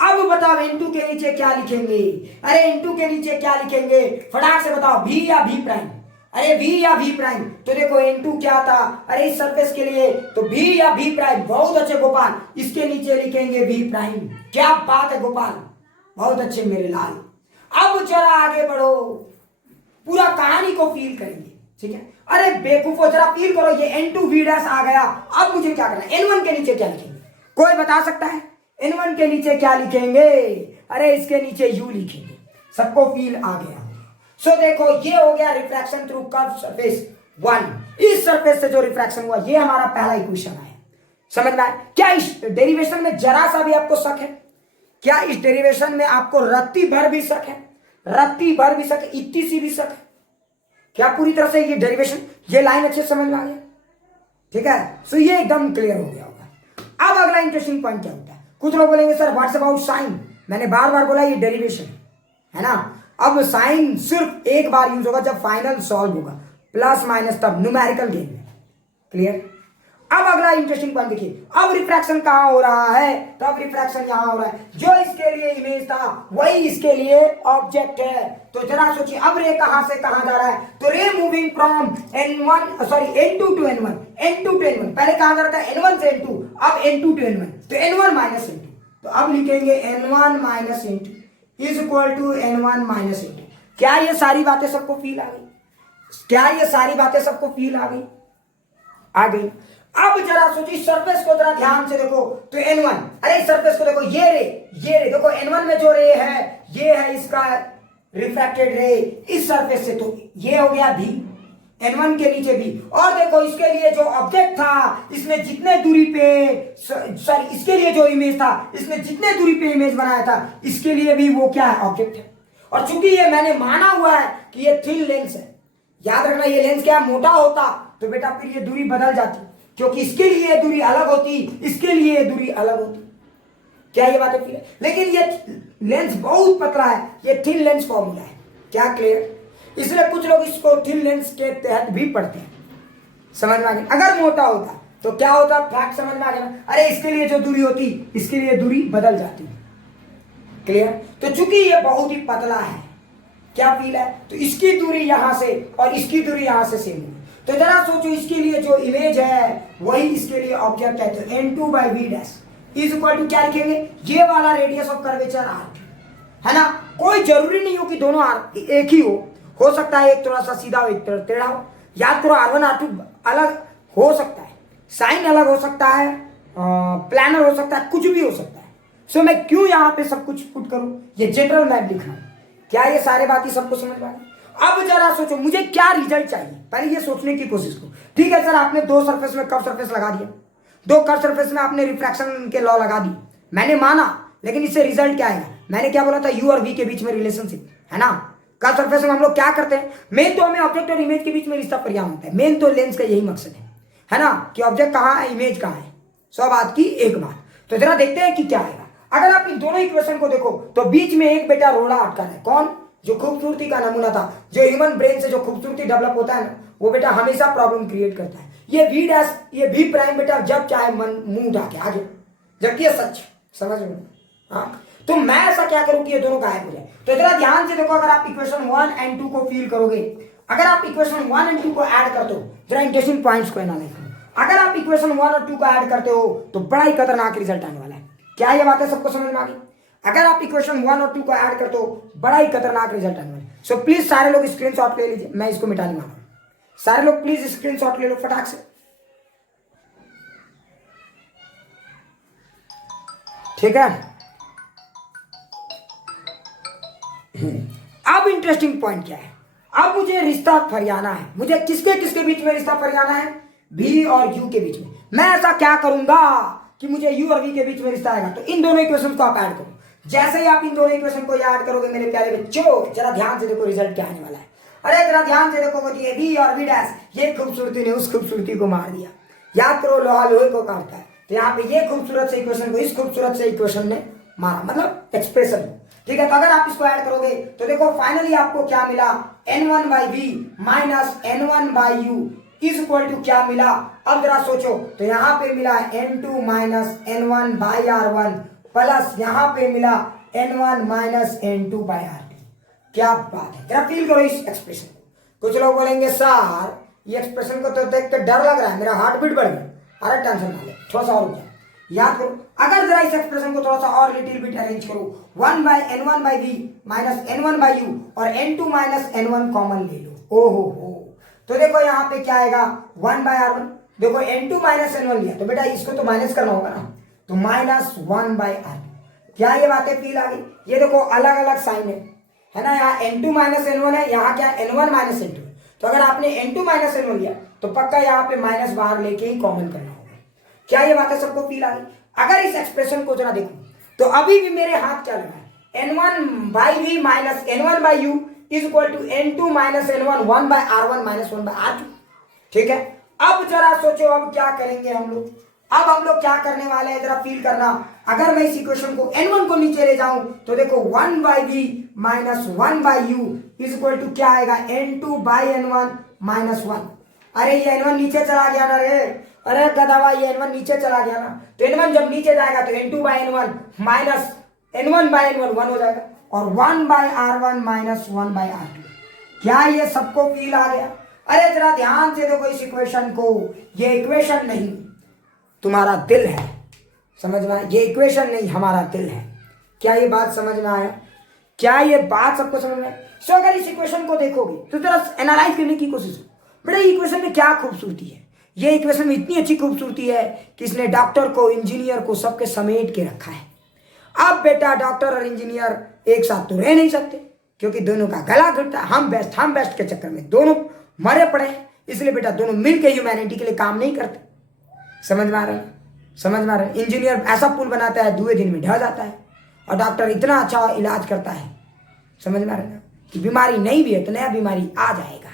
अब बताओ n2 के नीचे क्या लिखेंगे, अरे n2 के नीचे क्या लिखेंगे, फटाक से बताओ, v या v प्राइम, अरे v या v प्राइम, तो देखो n2 क्या था, अरे इस सरफेस के लिए तो v या v प्राइम, बहुत अच्छे गोपाल, इसके नीचे लिखेंगे v प्राइम, क्या बात है गोपाल, बहुत अच्छे मेरे लाल। अब जरा आगे बढ़ो, पूरा कहानी को फील करेंगे, ठीक है, अरे बेवकूफो जरा फील करो, ये n2 v डैश आ गया, अब मुझे क्या करना है, n1 के नीचे क्या लिखेंगे, कोई बता सकता है, n1 के नीचे क्या लिखेंगे, अरे इसके नीचे u लिखेंगे, सबको फील आ गया। सो देखो ये हो गया रिफ्रैक्शन थ्रू कर्व सरफेस 1, इस सरफेस से जो रिफ्रैक्शन हुआ ये हमारा पहला इक्वेशन आया, समझ में आया? क्या इस डेरिवेशन में जरा सा भी आपको शक है, क्या इस डेरिवेशन में आपको रत्ती भर भी शक है, रत्ती भर भी शक है, इतनी सी भी शक है, क्या पूरी तरह से ये डेरिवेशन, ये लाइन अच्छे समझ में आ गया, ठीक है, सो ये एकदम क्लियर हो गया होगा। अब अगला इंटरेस्टिंग पॉइंट क्या होता है, कुछ लोग बोलेंगे सर व्हाट्स अबाउट साइन, मैंने बार बार बोला ये डेरिवेशन है ना, अब साइन सिर्फ एक बार यूज होगा जब फाइनल सॉल्व होगा, प्लस माइनस तब न्यूमेरिकल गेम में। क्लियर? अब अगला इंटरेस्टिंग पॉइंट देखिए, अब रिफ्रैक्शन कहां हो रहा है, तब रिफ्रैक्शन यहां हो रहा है, जो इसके लिए इमेज था वही इसके लिए ऑब्जेक्ट है। तो जरा सोचिए अब रे कहां से कहां जा रहा है, तो रे moving from n2 to n1, n2 to n1, पहले कहां जा रहा था n1 से n2, अब n2 टू n1, तो n1 माइनस n2, तो अब लिखेंगे n1 minus n2 is equal to n1 minus n2। क्या ये सारी बातें सबको फील आ गई, क्या ये सारी बातें सबको फील आ गई, आ गई? अब जरा सोचिए सरफेस को जरा ध्यान से देखो, तो n1, अरे सरफेस को देखो, ये रे देखो n1 में जो रे है ये है इसका रिफ्रैक्टेड रे इस सरफेस से, तो ये हो गया भी n1 के नीचे भी, और देखो इसके लिए जो ऑब्जेक्ट था इसने जितने दूरी पे, सॉरी इसके लिए जो इमेज था इसने जितने दूरी पे इमेज बनाया था इसके लिए भी वो क्या है, ऑब्जेक्ट है। और चूंकि ये मैंने माना हुआ है कि ये थिन लेंस है, याद रखना ये लेंस क्या मोटा होता तो बेटा फिर ये दूरी बदल जाती, क्योंकि इसके लिए ये दूरी अलग होती, इसके लिए ये दूरी अलग होती। क्या ये बात है? लेकिन ये लेंस बहुत पतला है, ये थिन लेंस फॉर्मूला है, क्या क्लियर? इसलिए कुछ लोग इसको थिन लेंस के तहत भी पढ़ते हैं, समझ में आ गया? अगर मोटा होता तो क्या होता, फैक्ट समझ में आ गया, अरे इसके लिए जो दूरी होती इसके लिए दूरी बदल जाती। क्लियर? तो चूंकि ये बहुत ही पतला है, क्या फील है, तो इसकी दूरी यहां से और इसकी दूरी यहां से सेम है, तो जरा सोचो इसके लिए जो इमेज है वही इसके लिए ऑब्जेक्ट है, तो n2 by v dash is equal to क्या लिखेंगे, ये वाला रेडियस ऑफ कर्वेचर r है ना। कोई जरूरी नहीं हो कि दोनों r एक ही हो सकता है एक थोड़ा सा सीधा हो एक टेढ़ा हो, याद करो r1 r2 अलग हो सकता है, साइन अलग हो सकता है, प्लानर हो सकता है, कुछ भी हो सकता है। सो मैं क्यों यहाँ पे सब कुछ पुट करूं, ये जनरल मैप लिख रहा हूं, क्या ये सारे बातें सबको समझ में आ गई? अब जरा सोचो मुझे क्या रिजल्ट चाहिए, पहले ये सोचने की कोशिश करो। ठीक है सर, आपने दो सरफेस में कर्व सरफेस लगा दिया, दो कर्व सरफेस में आपने रिफ्रैक्शन के लॉ लगा दी, मैंने माना, लेकिन इससे रिजल्ट क्या आएगा? मैंने क्या बोला था, यू और वी के बीच में रिलेशनशिप है ना। कर्व सरफेस में हम लोग क्या करते हैं, मेन तो हमें ऑब्जेक्ट और इमेज के बीच में रिश्ता परिणाम होता है। मेन तो लेंस का यही मकसद है ना, कि ऑब्जेक्ट कहाँ है, इमेज कहाँ है। 100 बात की एक बात। तो जरा देखते हैं कि क्या आएगा। अगर आप इन दोनों इक्वेशन को देखो तो बीच में एक बेटा रोड़ा अटका है। कौन? जो खूबसूरती का नमूना था, जो ह्यूमन ब्रेन से जो खूबसूरती डेवलप होता है ना, वो बेटा हमेशा प्रॉब्लम क्रिएट करता है। ये वी डैश, ये वी प्राइम बेटा जब चाहे मन मुंह उठा के आगे, जबकि ये सच, समझ में? हाँ, तो मैं ऐसा क्या करूं कि ये दोनों गायब हो जाए। तो जरा ध्यान से देखो, अगर आप इक्वेशन 1 एंड 2 को फील करोगे, अगर आप इक्वेशन 1 एंड 2 को ऐड करते हो, जरा इंटरेस्टिंग पॉइंट्स को एनालाइज करो। अगर आप इक्वेशन 1 और 2 को ऐड करते हो तो बड़ा ही खतरनाक रिजल्ट आने वाला है। क्या ये बातें सबको समझ में आ गई? अगर आप इक्वेशन 1 और 2 को ऐड करते हो, बड़ा ही खतरनाक रिजल्ट आने वाला है। सो प्लीज सारे लोग स्क्रीनशॉट ले लीजिए, मैं इसको मिटाने वाला हूं। सारे लोग प्लीज स्क्रीनशॉट ले लो फटाक से, ठीक है। अब इंटरेस्टिंग पॉइंट क्या है, अब मुझे रिश्ता फरियाना है। मुझे किसके किसके बीच में रिश्ता फरियाना है? भी और यू के बीच में। मैं ऐसा क्या करूंगा कि मुझे यू और वी के बीच में रिश्ता आएगा? तो इन दोनों इक्वेशन को आप ऐड करो। जैसे ही आप इन दोनों इक्वेशन को ऐड करोगे मेरे प्यारे बच्चों, जरा ध्यान से देखो रिजल्ट क्या आने वाला है। अरे जरा ध्यान से देखो, ये वी और वी डैश, ये खूबसूरती ने उस खूबसूरती को मार दिया। याद करो, लोहा लोहे को काटता है। तो यहाँ पे ये खूबसूरत से इक्वेशन को इस खूबसूरत से इक्वेशन ने मारा, मतलब एक्सप्रेशन, ठीक है। तो अगर आप इसको ऐड करोगे तो देखो फाइनली आपको क्या मिला, n1 by v minus n1 by u is equal to क्या मिला? अब जरा सोचो, तो यहाँ पे मिला n2 minus n1 by r1 plus यहाँ पे मिला n1 minus n2 by r2। क्या बात है, जरा फील करो इस एक्सप्रेशन को। कुछ लोग बोलेंगे सर ये एक्सप्रेशन को तो देख के डर लग रहा है, मेरा हार्ट बीट बढ़ गया। अरे टेंशन ना ले, थोड़ा सा और याद करो। अगर जरा इस एक्सप्रेशन को थोड़ा सा और लिटिल बिट अरेंज करो, 1 by n1 by v minus n1 by u और n2 माइनस n1 कॉमन ले लो। ओहो हो, तो देखो यहाँ पे क्या आएगा, 1 बाई r1। देखो n2 माइनस n1 लिया तो बेटा इसको तो माइनस करना होगा ना, तो माइनस 1 बाई r2। क्या ये बातें फील आ गई? ये देखो अलग अलग साइन है ना, यहाँ n2 माइनस n1 है, यहाँ क्या n1 माइनस n2। तो अगर आपने n2 माइनस n1 लिया तो पक्का यहाँ पे माइनस बाहर लेके ही कॉमन करना होगा। क्या ये बातें सबको फील आ गई? अगर इस एक्सप्रेशन को जरा देखो तो अभी भी मेरे हाथ क्या लगा है, n1 by v minus n1 by u is equal to n2 minus n1 1 by r1 minus 1 by r2, ठीक है। अब जरा सोचो अब क्या करेंगे हम लोग। अब हम लोग क्या करने वाले हैं, जरा फील करना। अगर मैं इस इक्वेशन को n1 को नीचे ले जाऊं तो देखो 1 by v minus 1 by u is equal to क्या आएगा, n2 बाई n1 माइनस 1। अरे ये n1 नीचे चला गया ना रे, अरे गधावा ये n1 नीचे चला गया ना। तो n1 जब नीचे जाएगा तो n2 by n1 minus n1 by n1 1 हो जाएगा और 1 by r1 minus 1 by r2। क्या ये सबको फील आ गया? अरे जरा ध्यान से देखो इस इक्वेशन को, ये इक्वेशन नहीं तुम्हारा दिल है, समझ में आया? ये इक्वेशन नहीं हमारा दिल है। क्या ये बात समझ में आया? क्या ये बात सबको समझ में आया? सो अगर इस इक्वेशन को देखोगे तो जरा एनालाइज करने की कोशिश करो। बेटा इक्वेशन में क्या खूबसूरती है, ये इक्वेशन में इतनी अच्छी खूबसूरती है कि इसने डॉक्टर को, इंजीनियर को, सबके समेट के रखा है। अब बेटा डॉक्टर और इंजीनियर एक साथ तो रह नहीं सकते क्योंकि दोनों का गला घुटता है। हम बेस्ट के चक्कर में दोनों मरे पड़े हैं, इसलिए बेटा दोनों मिलकर ह्यूमैनिटी के लिए काम नहीं करते। समझ में आ रहा है? समझ में आ रहा है? इंजीनियर ऐसा पुल बनाता है 2 दिन में ढह जाता है और डॉक्टर इतना अच्छा इलाज करता है, समझ में आ रहा है, कि बीमारी नहीं भी है तो नया बीमारी आ जाएगा।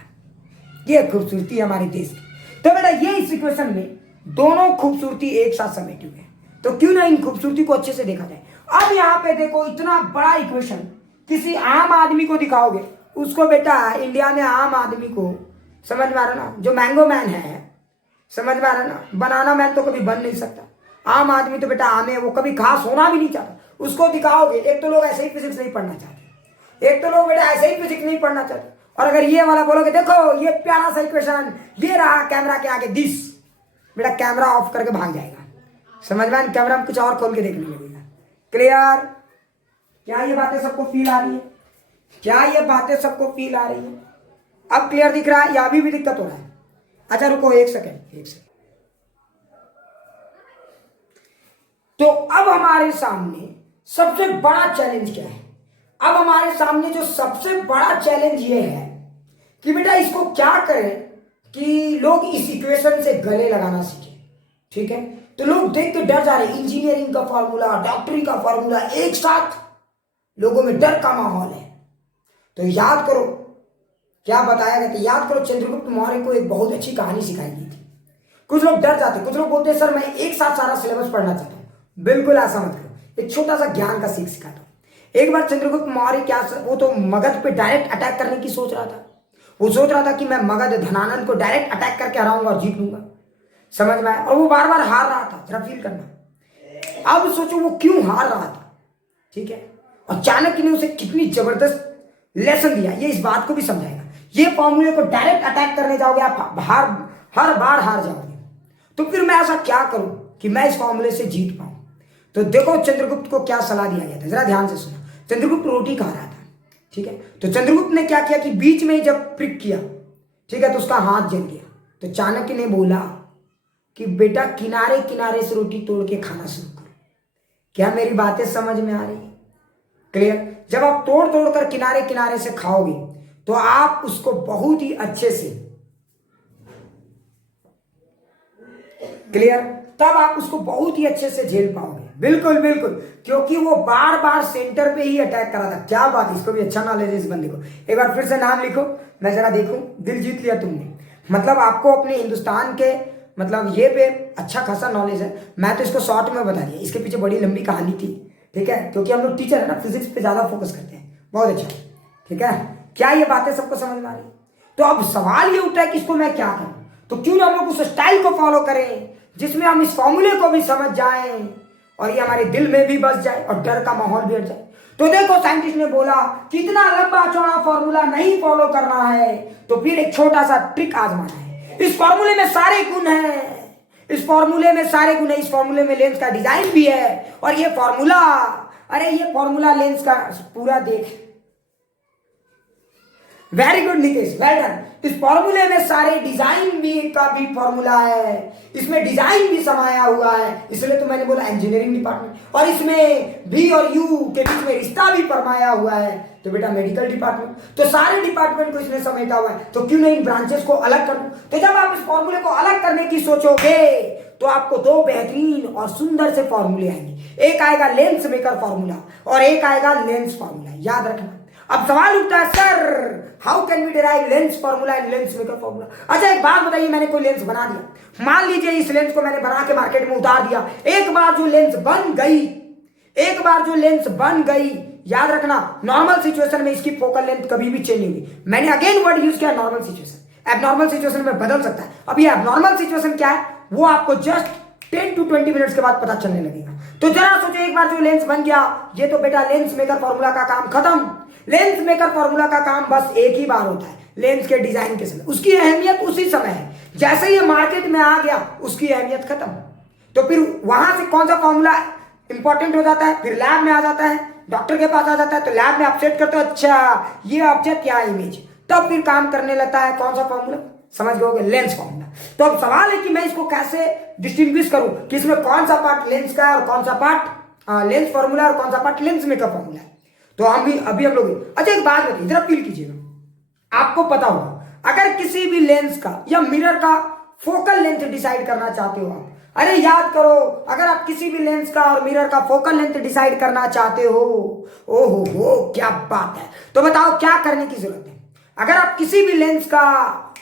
ये खूबसूरती है हमारे देश की। तो बेटा ये इस इक्वेशन में दोनों खूबसूरती एक साथ समेटी हुई है, तो क्यों ना इन खूबसूरती को अच्छे से देखा जाए। अब यहाँ पे देखो इतना बड़ा इक्वेशन किसी आम आदमी को दिखाओगे, उसको बेटा इंडिया में आम आदमी को, समझ में आ रहा ना, जो मैंगो मैन है, समझ में आ रहा ना, बनाना मैन तो कभी बन नहीं सकता। आम आदमी तो बेटा आम है, वो कभी खास होना भी नहीं चाहता। उसको दिखाओगे, एक तो लोग ऐसे ही फिजिक्स नहीं पढ़ना चाहते, एक तो लोग बेटा ऐसे ही फिजिक्स नहीं पढ़ना चाहते, और अगर ये वाला बोलोगे देखो ये प्यारा सा इक्वेशन, ये रहा कैमरा के आगे दिस, बेटा कैमरा ऑफ करके भाग जाएगा। समझ में? कैमरा में कुछ और खोल के देखने लगेगा। क्लियर? क्या ये बातें सबको फील आ रही है? क्या ये बातें सबको फील आ रही है? अब क्लियर दिख रहा है या अभी भी दिक्कत हो रहा है? अच्छा रुको एक सेकेंड। तो अब हमारे सामने सबसे बड़ा चैलेंज क्या है? अब हमारे सामने जो सबसे बड़ा चैलेंज ये है कि बेटा इसको क्या करें कि लोग इस इक्वेशन से गले लगाना सीखें, ठीक है। तो लोग देख के डर जा रहे, इंजीनियरिंग का फॉर्मूला, डॉक्टरी का फॉर्मूला, एक साथ लोगों में डर का माहौल है। तो याद करो क्या बताया गया था, याद करो चंद्रगुप्त मौर्य को एक बहुत अच्छी कहानी सिखाई गई थी। कुछ लोग डर जाते, कुछ लोग बोलते हैं सर मैं एक साथ सारा सिलेबस पढ़ना चाहता हूं। बिल्कुल ऐसा मत करो, एक छोटा सा ज्ञान का सीख सिखाता हूं। एक बार चंद्रगुप्त मौर्य क्या, वो तो मगध पे डायरेक्ट अटैक करने की सोच रहा था। वो सोच रहा था कि मैं मगध धनानंद को डायरेक्ट अटैक करके हराऊंगा और जीत लूंगा, समझ में आया। और वो बार बार हार रहा था, जरा फील करना। अब सोचो वो क्यों हार रहा था, ठीक है। और चाणक्य ने उसे कितनी जबरदस्त लेसन दिया, ये इस बात को भी समझाएगा। ये फॉर्मूले को डायरेक्ट अटैक करने जाओगे आप हर बार हार जाओगे। तो फिर मैं ऐसा क्या करूं कि मैं इस फॉर्मूले से जीत पाऊं। तो देखो चंद्रगुप्त को क्या सलाह दिया गया था, जरा ध्यान से सुनो। चंद्रगुप्त रोटी खा रहा था, ठीक है। तो चंद्रगुप्त ने क्या किया कि बीच में जब प्रिक किया, ठीक है, तो उसका हाथ जल गया। तो चाणक्य ने बोला कि बेटा किनारे किनारे से रोटी तोड़ के खाना शुरू करो। क्या मेरी बातें समझ में आ रही है? क्लियर? जब आप तोड़ तोड़ कर किनारे किनारे से खाओगे तो आप उसको बहुत ही अच्छे से, क्लियर, तब आप उसको बहुत ही अच्छे से झेल पाओगे। बिल्कुल बिल्कुल, क्योंकि वो बार बार सेंटर पे ही अटैक करा था। क्या बात है, इसको भी अच्छा नॉलेज है इस बंदे को। एक बार फिर से नाम लिखो, मैं जरा देखूं। दिल जीत लिया तुमने, मतलब आपको अपने हिंदुस्तान के मतलब ये पे अच्छा खासा नॉलेज है। मैं तो इसको शॉर्ट में बता दिया, इसके पीछे बड़ी लंबी कहानी थी, ठीक है, क्योंकि हम लोग टीचर है ना, फिजिक्स पे ज्यादा फोकस करते हैं। बहुत अच्छा, ठीक है। क्या ये बातें सबको समझ में आ रही? तो अब सवाल ये उठता है कि इसको मैं क्या करूं। तो क्यों ना हम लोग उस स्टाइल को फॉलो करें जिसमें हम इस फॉर्मूले को भी समझ जाएं और ये हमारे दिल में भी बस जाए और डर का माहौल भी हट जाए। तो देखो साइंटिस्ट ने बोला कि इतना लंबा चौड़ा फॉर्मूला नहीं फॉलो करना है, तो फिर एक छोटा सा ट्रिक आजमाना है। इस फॉर्मूले में सारे गुण हैं, इस फॉर्मूले में सारे गुण है। इस फॉर्मूले में लेंस का डिजाइन भी है और ये फॉर्मूला, अरे ये फॉर्मूला लेंस का पूरा देख। Very good Nikesh, well done. इस फॉर्मूले में सारे डिजाइन भी का भी फॉर्मूला है, इसमें डिजाइन भी समाया हुआ है, इसलिए तो मैंने बोला इंजीनियरिंग डिपार्टमेंट। और इसमें भी और यू के बीच में रिश्ता भी फरमाया हुआ है, तो बेटा मेडिकल डिपार्टमेंट। तो सारे डिपार्टमेंट को इसने समेटा हुआ है, तो क्यों नहीं इन ब्रांचेस को अलग कर दूं। तो जब आप इस फॉर्मूले को अलग करने की सोचोगे तो आपको दो बेहतरीन और सुंदर से फॉर्मूले आएंगे। एक आएगा लेंस मेकर फॉर्मूला और एक आएगा लेंस फॉर्मूला, याद रखना। अब सवाल उठता है sir how can we derive lens formula and lens maker formula. अच्छा एक बात बताइए, मैंने कोई लेंस बना दिया, मान लीजिए इस लेंस को मैंने बना के मार्केट में उतार दिया। एक बार जो लेंस बन गई, एक बार जो लेंस बन गई, याद रखना नॉर्मल सिचुएशन में इसकी फोकल लेंथ कभी भी चेंज नहीं होगी। मैंने अगेन वर्ड यूज किया नॉर्मल सिचुएशन। एबनॉर्मल सिचुएशन में बदल सकता है। अब ये एबनॉर्मल सिचुएशन क्या है वो आपको जस्ट 10 to 20 मिनट्स के बाद पता चलने लगेगा। तो जरा सोचो, एक बार जो लेंस बन गया, ये तो बेटा लेंस मेकर फॉर्मूला का काम खत्म। लेंस मेकर फॉर्मूला का काम बस एक ही बार होता है, लेंस के डिजाइन के समय। उसकी अहमियत उसी समय है, जैसे ये मार्केट में आ गया उसकी अहमियत खत्म। तो फिर वहां से कौन सा फॉर्मूला इंपॉर्टेंट हो जाता है, फिर लैब में आ जाता है, डॉक्टर के पास आ जाता है। तो लैब में आप सेट करते हो, अच्छा ये ऑब्जेक्ट या इमेज, तब फिर काम करने लगता है कौन सा फॉर्मूला, समझ गए, लेंस फॉर्मूला। तो अब सवाल है कि मैं इसको कैसे डिस्टिंग्विश करूं कि इसमें कौन सा पार्ट लेंस का है और कौन सा पार्ट लेंस फॉर्मूला और कौन सा पार्ट लेंस मेकर फॉर्मूला है। तो अभी हम लोग, अच्छा एक बात बताइए, जरा फील कीजिएगा, आपको पता होगा अगर किसी भी लेंस का या मिरर का फोकल लेंथ डिसाइड करना चाहते हो आप, अरे याद करो, अगर आप किसी भी लेंस का और मिरर का फोकल लेंथ डिसाइड करना चाहते हो, ओहो हो क्या बात है, तो बताओ क्या करने की जरूरत है। अगर आप किसी भी लेंस का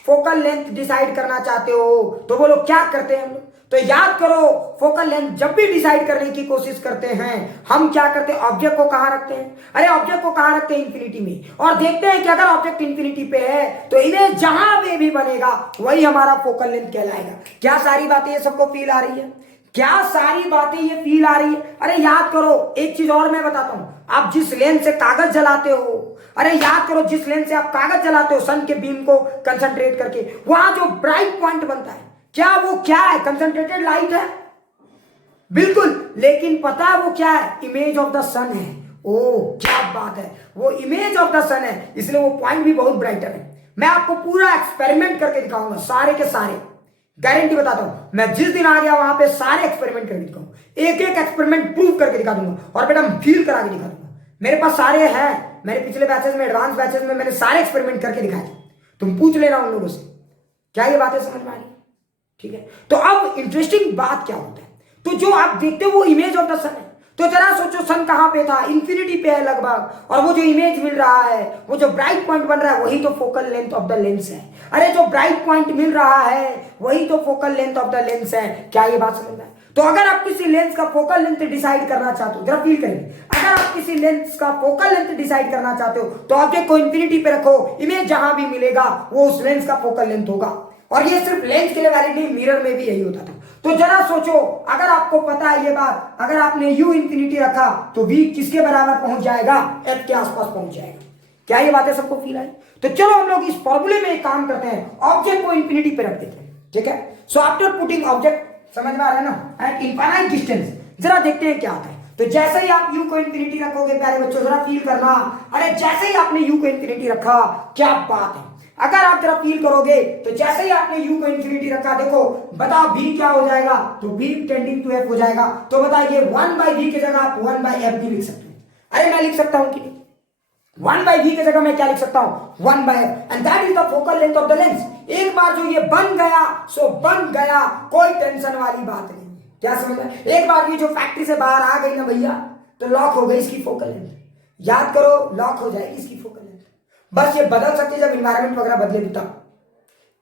फोकल लेंथ डिसाइड करना चाहते हो तो वो लोग क्या करते हैं हम लोग, तो याद करो फोकल लेंथ जब भी डिसाइड करने की कोशिश करते हैं हम क्या करते हैं, ऑब्जेक्ट को कहां रखते हैं, अरे ऑब्जेक्ट को कहां रखते हैं, इंफिनिटी में, और देखते हैं कि अगर ऑब्जेक्ट इंफिनिटी पे है तो इमेज जहां पे भी बनेगा वही हमारा फोकल लेंथ कहलाएगा। क्या सारी बातें ये सबको फील आ रही है, क्या सारी बातें ये फील आ रही है। अरे याद करो एक चीज और मैं बताता हूं, आप जिस लेंस से कागज जलाते हो, अरे याद करो जिस लेंस से आप कागज जलाते हो सन के बीम को कंसंट्रेट करके, वहां जो ब्राइट पॉइंट बनता है क्या वो क्या है, कंसंट्रेटेड लाइट है, बिल्कुल, लेकिन पता है वो क्या है, इमेज ऑफ द सन है। ओ क्या बात है, वो इमेज ऑफ द सन है, इसलिए वो पॉइंट भी बहुत ब्राइटर है। मैं आपको पूरा एक्सपेरिमेंट करके दिखाऊंगा, सारे के सारे, गारंटी बताता हूं, मैं जिस दिन आ गया वहां पे सारे एक्सपेरिमेंट करके दिखाऊंगा, एक एक एक्सपेरिमेंट प्रूव करके दिखा दूंगा और बेटा फील करा के दिखा दूंगा। मेरे पास सारे हैं, मेरे पिछले बैचेस में, एडवांस बैचेस में मैंने सारे एक्सपेरिमेंट करके दिखाए थे, तुम पूछ लेना उन लोगों से। क्या ये बातें समझ में आ रही, ठीक है। तो अब इंटरेस्टिंग बात क्या होता है, तो जो आप देखते हो वो इमेज ऑफ द सन है। तो जरा सोचो सन कहाँ पे था, इंफिनिटी पे है लगभग, और वो जो इमेज मिल रहा है, वो जो ब्राइट पॉइंट बन रहा है, वही तो focal length of the lens है। अरे जो ब्राइट पॉइंट मिल रहा है वही तो focal length of the lens है। क्या ये बात समझ में है? तो अगर आप किसी लेंस का फोकल लेंथ डिसाइड करना चाहते हो, जरा फील करेंगे, अगर आप किसी लेंस का फोकल लेंथ डिसाइड करना चाहते हो तो ऑब्जेक्ट को इंफिनिटी पे रखो, इमेज जहां भी मिलेगा वो उस लेंस का फोकल लेंथ होगा। और ये सिर्फ लेंस के लिए वैलिड नहीं, मिरर में भी यही होता था। तो जरा सोचो, अगर आपको पता है ये बात, अगर आपने u इंफिनिटी रखा तो v किसके बराबर पहुंच जाएगा, f के आसपास पहुंच जाएगा। क्या ये बातें सबको फील आई? तो चलो हम लोग इस फॉर्मूले में एक काम करते हैं, ऑब्जेक्ट को इंफिनिटी पे रख देते हैं, ठीक है। सो आफ्टर पुटिंग ऑब्जेक्ट, समझ में आ रहा है ना, एट इनफाइनाइट डिस्टेंस, जरा देखते हैं क्या आता है। तो जैसे ही आप u को इंफिनिटी रखोगे प्यारे बच्चों, जरा फील करना, अरे जैसे ही आपने u को इंफिनिटी रखा, क्या बात है। अगर आप जरा फील करोगे तो जैसे ही आपने u को इंफिनिटी रखा, देखो बताओ v क्या हो जाएगा, तो v टेंडिंग टू f हो जाएगा। तो बताइए 1/v की जगह आप 1/f भी लिख सकते हैं। अरे मैं लिख सकता हूं कि 1/v की जगह मैं क्या लिख सकता हूं, 1/f, and that is the focal length of the lens. एक बार जो ये बन गया सो बन गया, कोई टेंशन वाली बात नहीं। क्या समझ में? एक बार ये जो फैक्ट्री से बाहर आ गई ना भैया, तो लॉक हो गई इसकी फोकल लेंथ। याद करो, लॉक हो जाएगी इसकी फोकल लेंथ। बस ये बदल सकती है जब इन्वायरमेंट वगैरह बदले भी तब।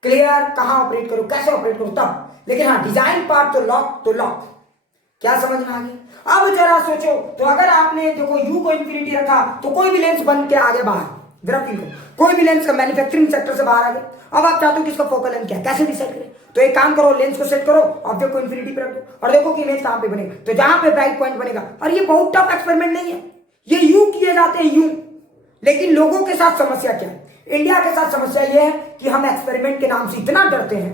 क्लियर? कहां ऑपरेट करो, कैसे ऑपरेट करो तब। लेकिन हाँ, डिजाइन पार्ट तो लॉक। क्या समझ में आ गया? अब जरा सोचो, तो अगर आपने देखो u को इंफिनिटी रखा तो कोई भी लेंस बन के आगे बाहर, जरा फील करो, कोई भी लेंस का मैन्युफैक्चरिंग सेक्टर से बाहर आ गए। अब आप चाहते हो कि इसका फोकल लेंथ क्या है, कैसे डिसाइड करें? तो एक काम करो, लेंस को सेट करो, ऑब्जेक्ट को इंफिनिटी पे रख दो और देखो कि इमेज कहां पे बनेगा। तो जहां पे ब्राइट पॉइंट बनेगा, और ये बहुत टफ एक्सपेरिमेंट नहीं है, ये यूं किए जाते हैं यूं। लेकिन लोगों के साथ समस्या क्या है, इंडिया के साथ समस्या यह है कि हम एक्सपेरिमेंट के नाम से इतना डरते हैं।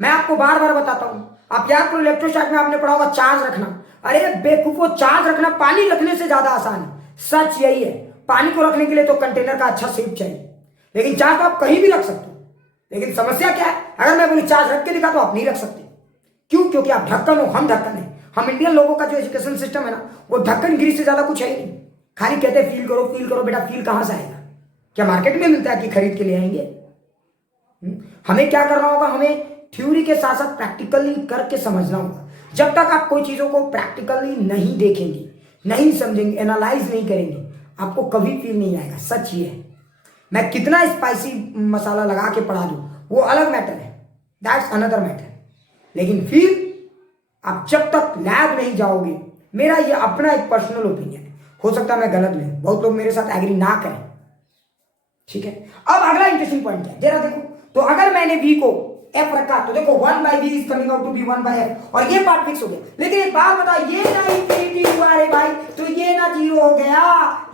मैं आपको बार बार बताता हूं, आप याद करो इलेक्ट्रोस्टैटिक में आपने पढ़ा होगा चार्ज रखना। अरे बेवकूफो, चार्ज रखना पानी रखने से ज्यादा आसान है। सच यही है, पानी को रखने के लिए तो कंटेनर का अच्छा शेप चाहिए, लेकिन चार्ज आप कहीं भी रख सकते हो। लेकिन समस्या क्या है, अगर मैं बोलूं चार्ज रख के दिखा तो आप नहीं रख सकते। क्यों? क्योंकि आप ढक्कन हो, हम ढक्कन है। हम इंडियन लोगों का जो एजुकेशन सिस्टम है ना, वो ढक्कन गिरी से ज्यादा कुछ है ही नहीं। खाली कहते हैं फील करो बेटा, फील कहां से आएगा? क्या मार्केट में मिलता है कि खरीद के ले आएंगे? हमें क्या करना होगा, हमें थ्योरी के साथ साथ प्रैक्टिकली करके समझना होगा। जब तक आप कोई चीजों को प्रैक्टिकली नहीं देखेंगे, नहीं समझेंगे, एनालाइज नहीं करेंगे, आपको कभी फील नहीं आएगा। सच ये है, मैं कितना स्पाइसी मसाला लगा के पढ़ा दूं वो अलग मैटर है, दैट्स अनदर मैटर। लेकिन फिर आप जब तक लैब नहीं जाओगे, मेरा ये अपना एक पर्सनल ओपिनियन है, हो सकता है मैं गलत लूं, बहुत लोग मेरे साथ एग्री ना करें, ठीक है। अब अगला इंटरेस्टिंग पॉइंट है, जरा देखो, तो अगर मैंने v को f रखा तो देखो 1/v is coming out to be 1/f, और ये पार्ट फिक्स हो गया। लेकिन एक बात बता, ये ना इंफिनिटी हुआ रे भाई, तो ये ना 0 हो गया,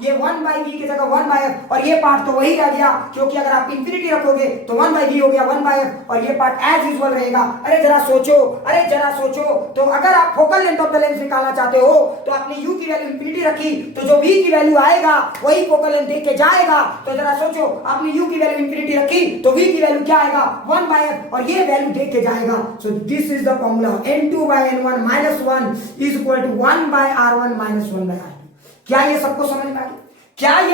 ये 1/v की जगह 1/f, और ये पार्ट तो वही रह गया, क्योंकि अगर आप इंफिनिटी रखोगे तो 1/v हो गया 1/f, और ये पार्ट एज यूजुअल रहेगा। अरे जरा सोचो, तो अगर आप focal length of the lens निकालना चाहते हो तो आपने u की वैल्यू इंफिनिटी रखी, तो जो v की वैल्यू आएगा वही फोकल लेंथ देख के जाएगा। तो जरा सोचो, आपने u की वैल्यू इंफिनिटी रखी तो v की वैल्यू क्या आएगा, 1/f, और ये वैल्यू देख के जाएगा। So this is the formula, n2/n1 - 1 is equal to 1/r1 - 1/r2। क्या ये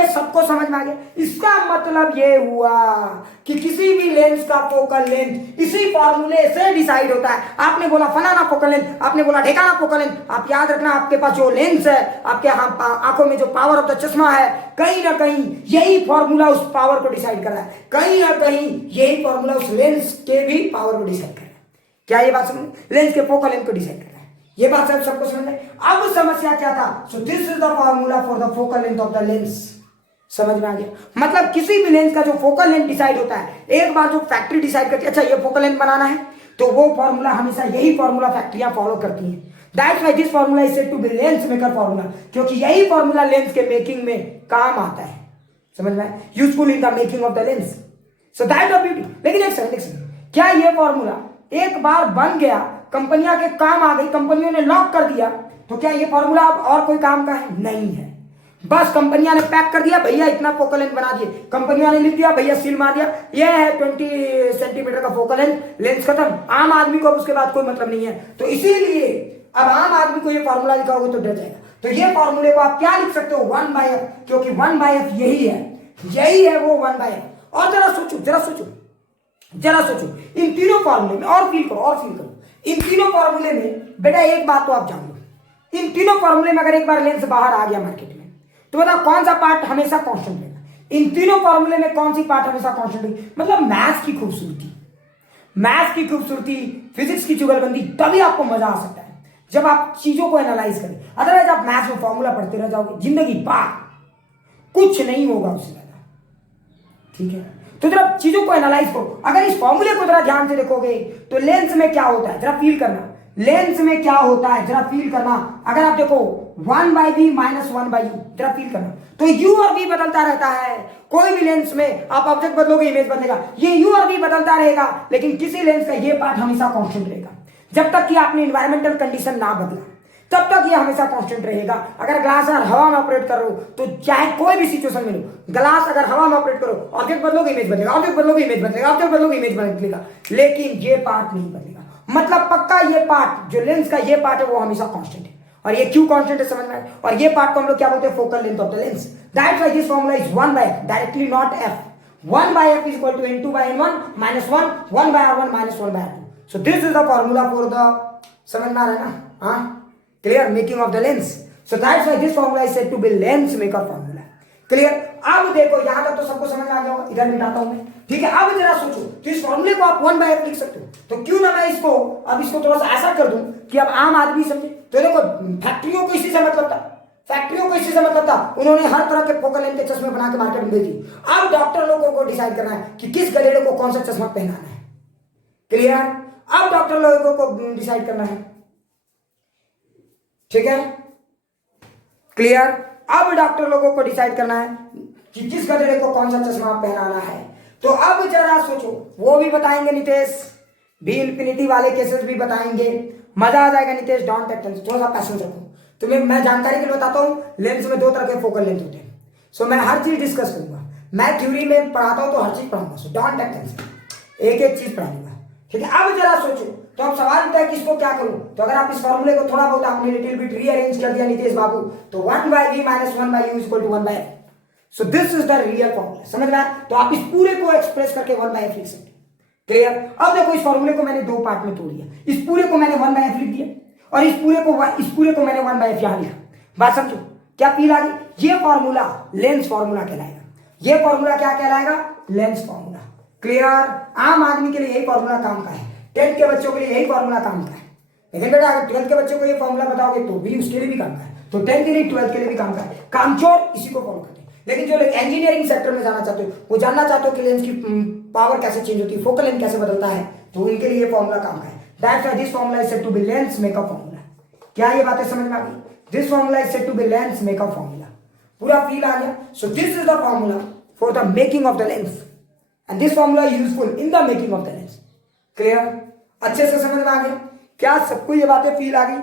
सबको समझ में आ गया? इसका मतलब ये हुआ कि किसी भी लेंस का फोकल लेंथ इसी फॉर्मूले से डिसाइड होता है। आपने बोला फलाना फोकल लेंथ, आपने बोला ढेकाना फोकल लेंथ, आप याद रखना आपके पास जो लेंस है, आपके आंखों में जो पावर ऑफ द चश्मा है, कहीं ना कहीं यही फॉर्मूला उस पावर को डिसाइड कर रहा है, कहीं ना कहीं यही फॉर्मूला उस लेंस के भी पावर को डिसाइड कर रहा है। क्या ये बात समझ? लेंस के फोकल लेंथ को डिसाइड कर रहा है। ये बात सबको समझ में? अब समस्या क्या था? सो this is the formula for the focal length of the lens. समझ में आ गया? मतलब किसी भी लेंस का जो फोकल लेंथ डिसाइड होता है, एक बार जो फैक्ट्री डिसाइड करती है, अच्छा ये फोकल लेंथ बनाना है, तो वो फॉर्मूला हमेशा यही फॉर्मूला फैक्ट्रियां फॉलो करती हैं। That's why this formula is said to be lens maker formula, क्योंकि यही फॉर्मूला लेंस के मेकिंग में काम आता है। समझ में? Useful in the making of the lens. So that of beauty. लेकिन एक सेकंड, क्या ये फॉर्मूला एक बार बन गया, कंपनियां के काम आ गई, कंपनियों ने लॉक कर दिया, तो क्या ये फॉर्मूला अब और कोई काम का है? नहीं है। बस कंपनियां ने पैक कर दिया, भैया इतना फोकल लेंथ बना दिए, कंपनियों ने लिख दिया, भैया सील मार दिया, ये है 20 सेंटीमीटर का फोकल लेंथ, लेंस खत्म। आम आदमी को उसके बाद कोई मतलब नहीं है। तो इसीलिए अब आम आदमी को ये फॉर्मूला लिखा होगा तो डर जाएगा। तो ये फॉर्मूले को आप क्या लिख सकते हो? 1/f, क्योंकि 1/f यही है वो 1/f। और जरा सोचो इन तीनों फॉर्मूले में, और फील करो, इन तीनों फॉर्मूले में बेटा एक बात तो आप जान लो, इन तीनों फॉर्मूले में अगर एक बार लेंस बाहर आ गया मार्केट में तो बताओ कौन सा पार्ट हमेशा कांस्टेंट रहेगा? इन तीनों फॉर्मूले में कौन सी पार्ट हमेशा कांस्टेंट रहेगी? मतलब मैथ्स की खूबसूरती, मैथ्स की खूबसूरती, फिजिक्स की जुगलबंदी, तभी आपको मजा आ सकता है जब आप चीजों को एनालाइज करें। अदरवाइज आप मैथ्स में फॉर्मूला पढ़ते रह जाओगे जिंदगी पार, कुछ नहीं होगा उससे ज्यादा। ठीक है, तो जरा चीजों को एनालाइज करो। अगर इस फॉर्मूले को जरा ध्यान से देखोगे तो लेंस में क्या होता है जरा फील करना, लेंस में क्या होता है जरा फील करना। अगर आप देखो 1/v माइनस 1/u, जरा फील करना, तो u और v बदलता रहता है। कोई भी लेंस में आप ऑब्जेक्ट बदलोगे इमेज बदलेगा, ये u और v बदलता रहेगा, लेकिन किसी लेंस का ये पार्ट हमेशा कांस्टेंट रहेगा। जब तक कि आपने इन्वायरमेंटल कंडीशन ना बदला तब तक ये हमेशा कांस्टेंट रहेगा। अगर ग्लास अगर हवा में ऑपरेट करो तो चाहे कोई भी सिचुएशन में लो, ग्लास अगर हवा में ऑपरेट करो, ऑब्जेक्ट बदलोगे इमेज बदलेगा, ऑब्जेक्ट बदलोगे इमेज बदलेगा, ऑब्जेक्ट बदलोगे इमेज बदलेगा, लेकिन ये पार्ट नहीं बदलेगा। मतलब पक्का ये पार्ट जो लेंस का ये पार्ट है वो हमेशा कांस्टेंट है। और ये क्यों कांस्टेंट है समझ में आया? और ये पार्ट को हम लोग क्या बोलते हैं? Focal length of the lens. That's why this formula is 1/f, directly not f। 1/f is equal to n2/n1 minus 1, 1/r1 minus 1/r2. So this is the formula for the, समझ में आ रहा है ना? हाँ, clear, making of the lens. So that's why this formula is said to be lens maker formula. Clear? अब देखो यहां तक तो सबको समझ में आ गया होगा, इधर मिटाता हूं मैं। ठीक है, अब जरा सोचो, तो इस फॉर्मूले को आप 1/f लिख सकते हो, तो क्यों ना मैं इसको अब इसको थोड़ा सा ऐसा कर दूं कि अब आम आदमी समझे। तो देखो फैक्ट्रियों को इसी से मतलब था, फैक्ट्रियों को इसी से मतलब था, उन्होंने हर तरह के फोकल लेंथ के चश्मे बना के मार्केट में भेजी। अब डॉक्टर लोगों को डिसाइड करना है कि किस गधेड़े को कौन सा चश्मा पहनाना है। क्लियर? अब डॉक्टर लोगों को डिसाइड करना है। ठीक है, क्लियर? अब डॉक्टर लोगों को डिसाइड करना है कि किस गधेड़े को कौन सा चश्मा पहनाना है। तो अब जरा सोचो, वो भी बताएंगे नितेश, भी इंफिनिटी वाले केसेस भी बताएंगे, मजा आ जाएगा नितेश। डोंट टेक टेंशन, थोड़ा सा पैशन रखो। तुम्हें मैं जानकारी के लिए बताता हूँ, लेंस में 2 तरह के फोकल लेंथ होते हैं। सो मैं हर चीज डिस्कस करूंगा, मैं थ्योरी में पढ़ाता हूँ तो हर चीज पढ़ाऊंगा। सो डोंट टेक टेंशन, एक एक चीज पढ़ाऊंगा। ठीक है, अब जरा सोचो, तो अब सवाल उठता है कि इसको क्या करूं? तो अगर आप इस फॉर्मूले को थोड़ा बहुत आपने लिटिल बिट रीअरेंज कर दिया नितेश बाबू, तो 1/v minus 1/u is equal to 1/f. So this is the real formula. समझ में आया? तो आप इस पूरे को एक्सप्रेस करके 1/f लिख सकते हैं। क्लियर? अब देखो इस फॉर्मूले को मैंने 2 पार्ट में तोड़ दिया, इस पूरे को मैंने 1/f लिख दिया और इस पूरे को मैंने 1/f यहां लिखा। बात समझो, क्या फील आ गई? ये फॉर्मूला लेंस फॉर्मूला कहलाएगा। ये फॉर्मूला क्या कहलाएगा? Lens formula. क्लियर? आम आदमी के लिए यही फॉर्मूला काम का है, 10th के बच्चों के लिए यही फॉर्मूला काम का है। लेकिन बेटा अगर 12th के बच्चों को ये फॉर्मूला बताओगे तो भी उसके लिए भी काम का है, तो 10th के लिए 12th के लिए भी काम का है। कामचोर इसी को फॉलो करते हैं। लेकिन जो लोग इंजीनियरिंग सेक्टर में जाना चाहते हो, वो जानना चाहते हो कि लेंस की पावर कैसे चेंज होती है, फोकल लेंथ कैसे बदलता है, तो उनके लिए ये फॉर्मूला काम का है। That's why this formula is said to be lens maker formula. क्या ये बातें समझ में आ गई? This formula is said to be lens maker formula. पूरा फील आ गया? So this is the formula for the making of the lens, and this formula useful in the making of the lens. Clear? अच्छे से समझ में आ गया? क्या सबको ये बातें फील आ गई?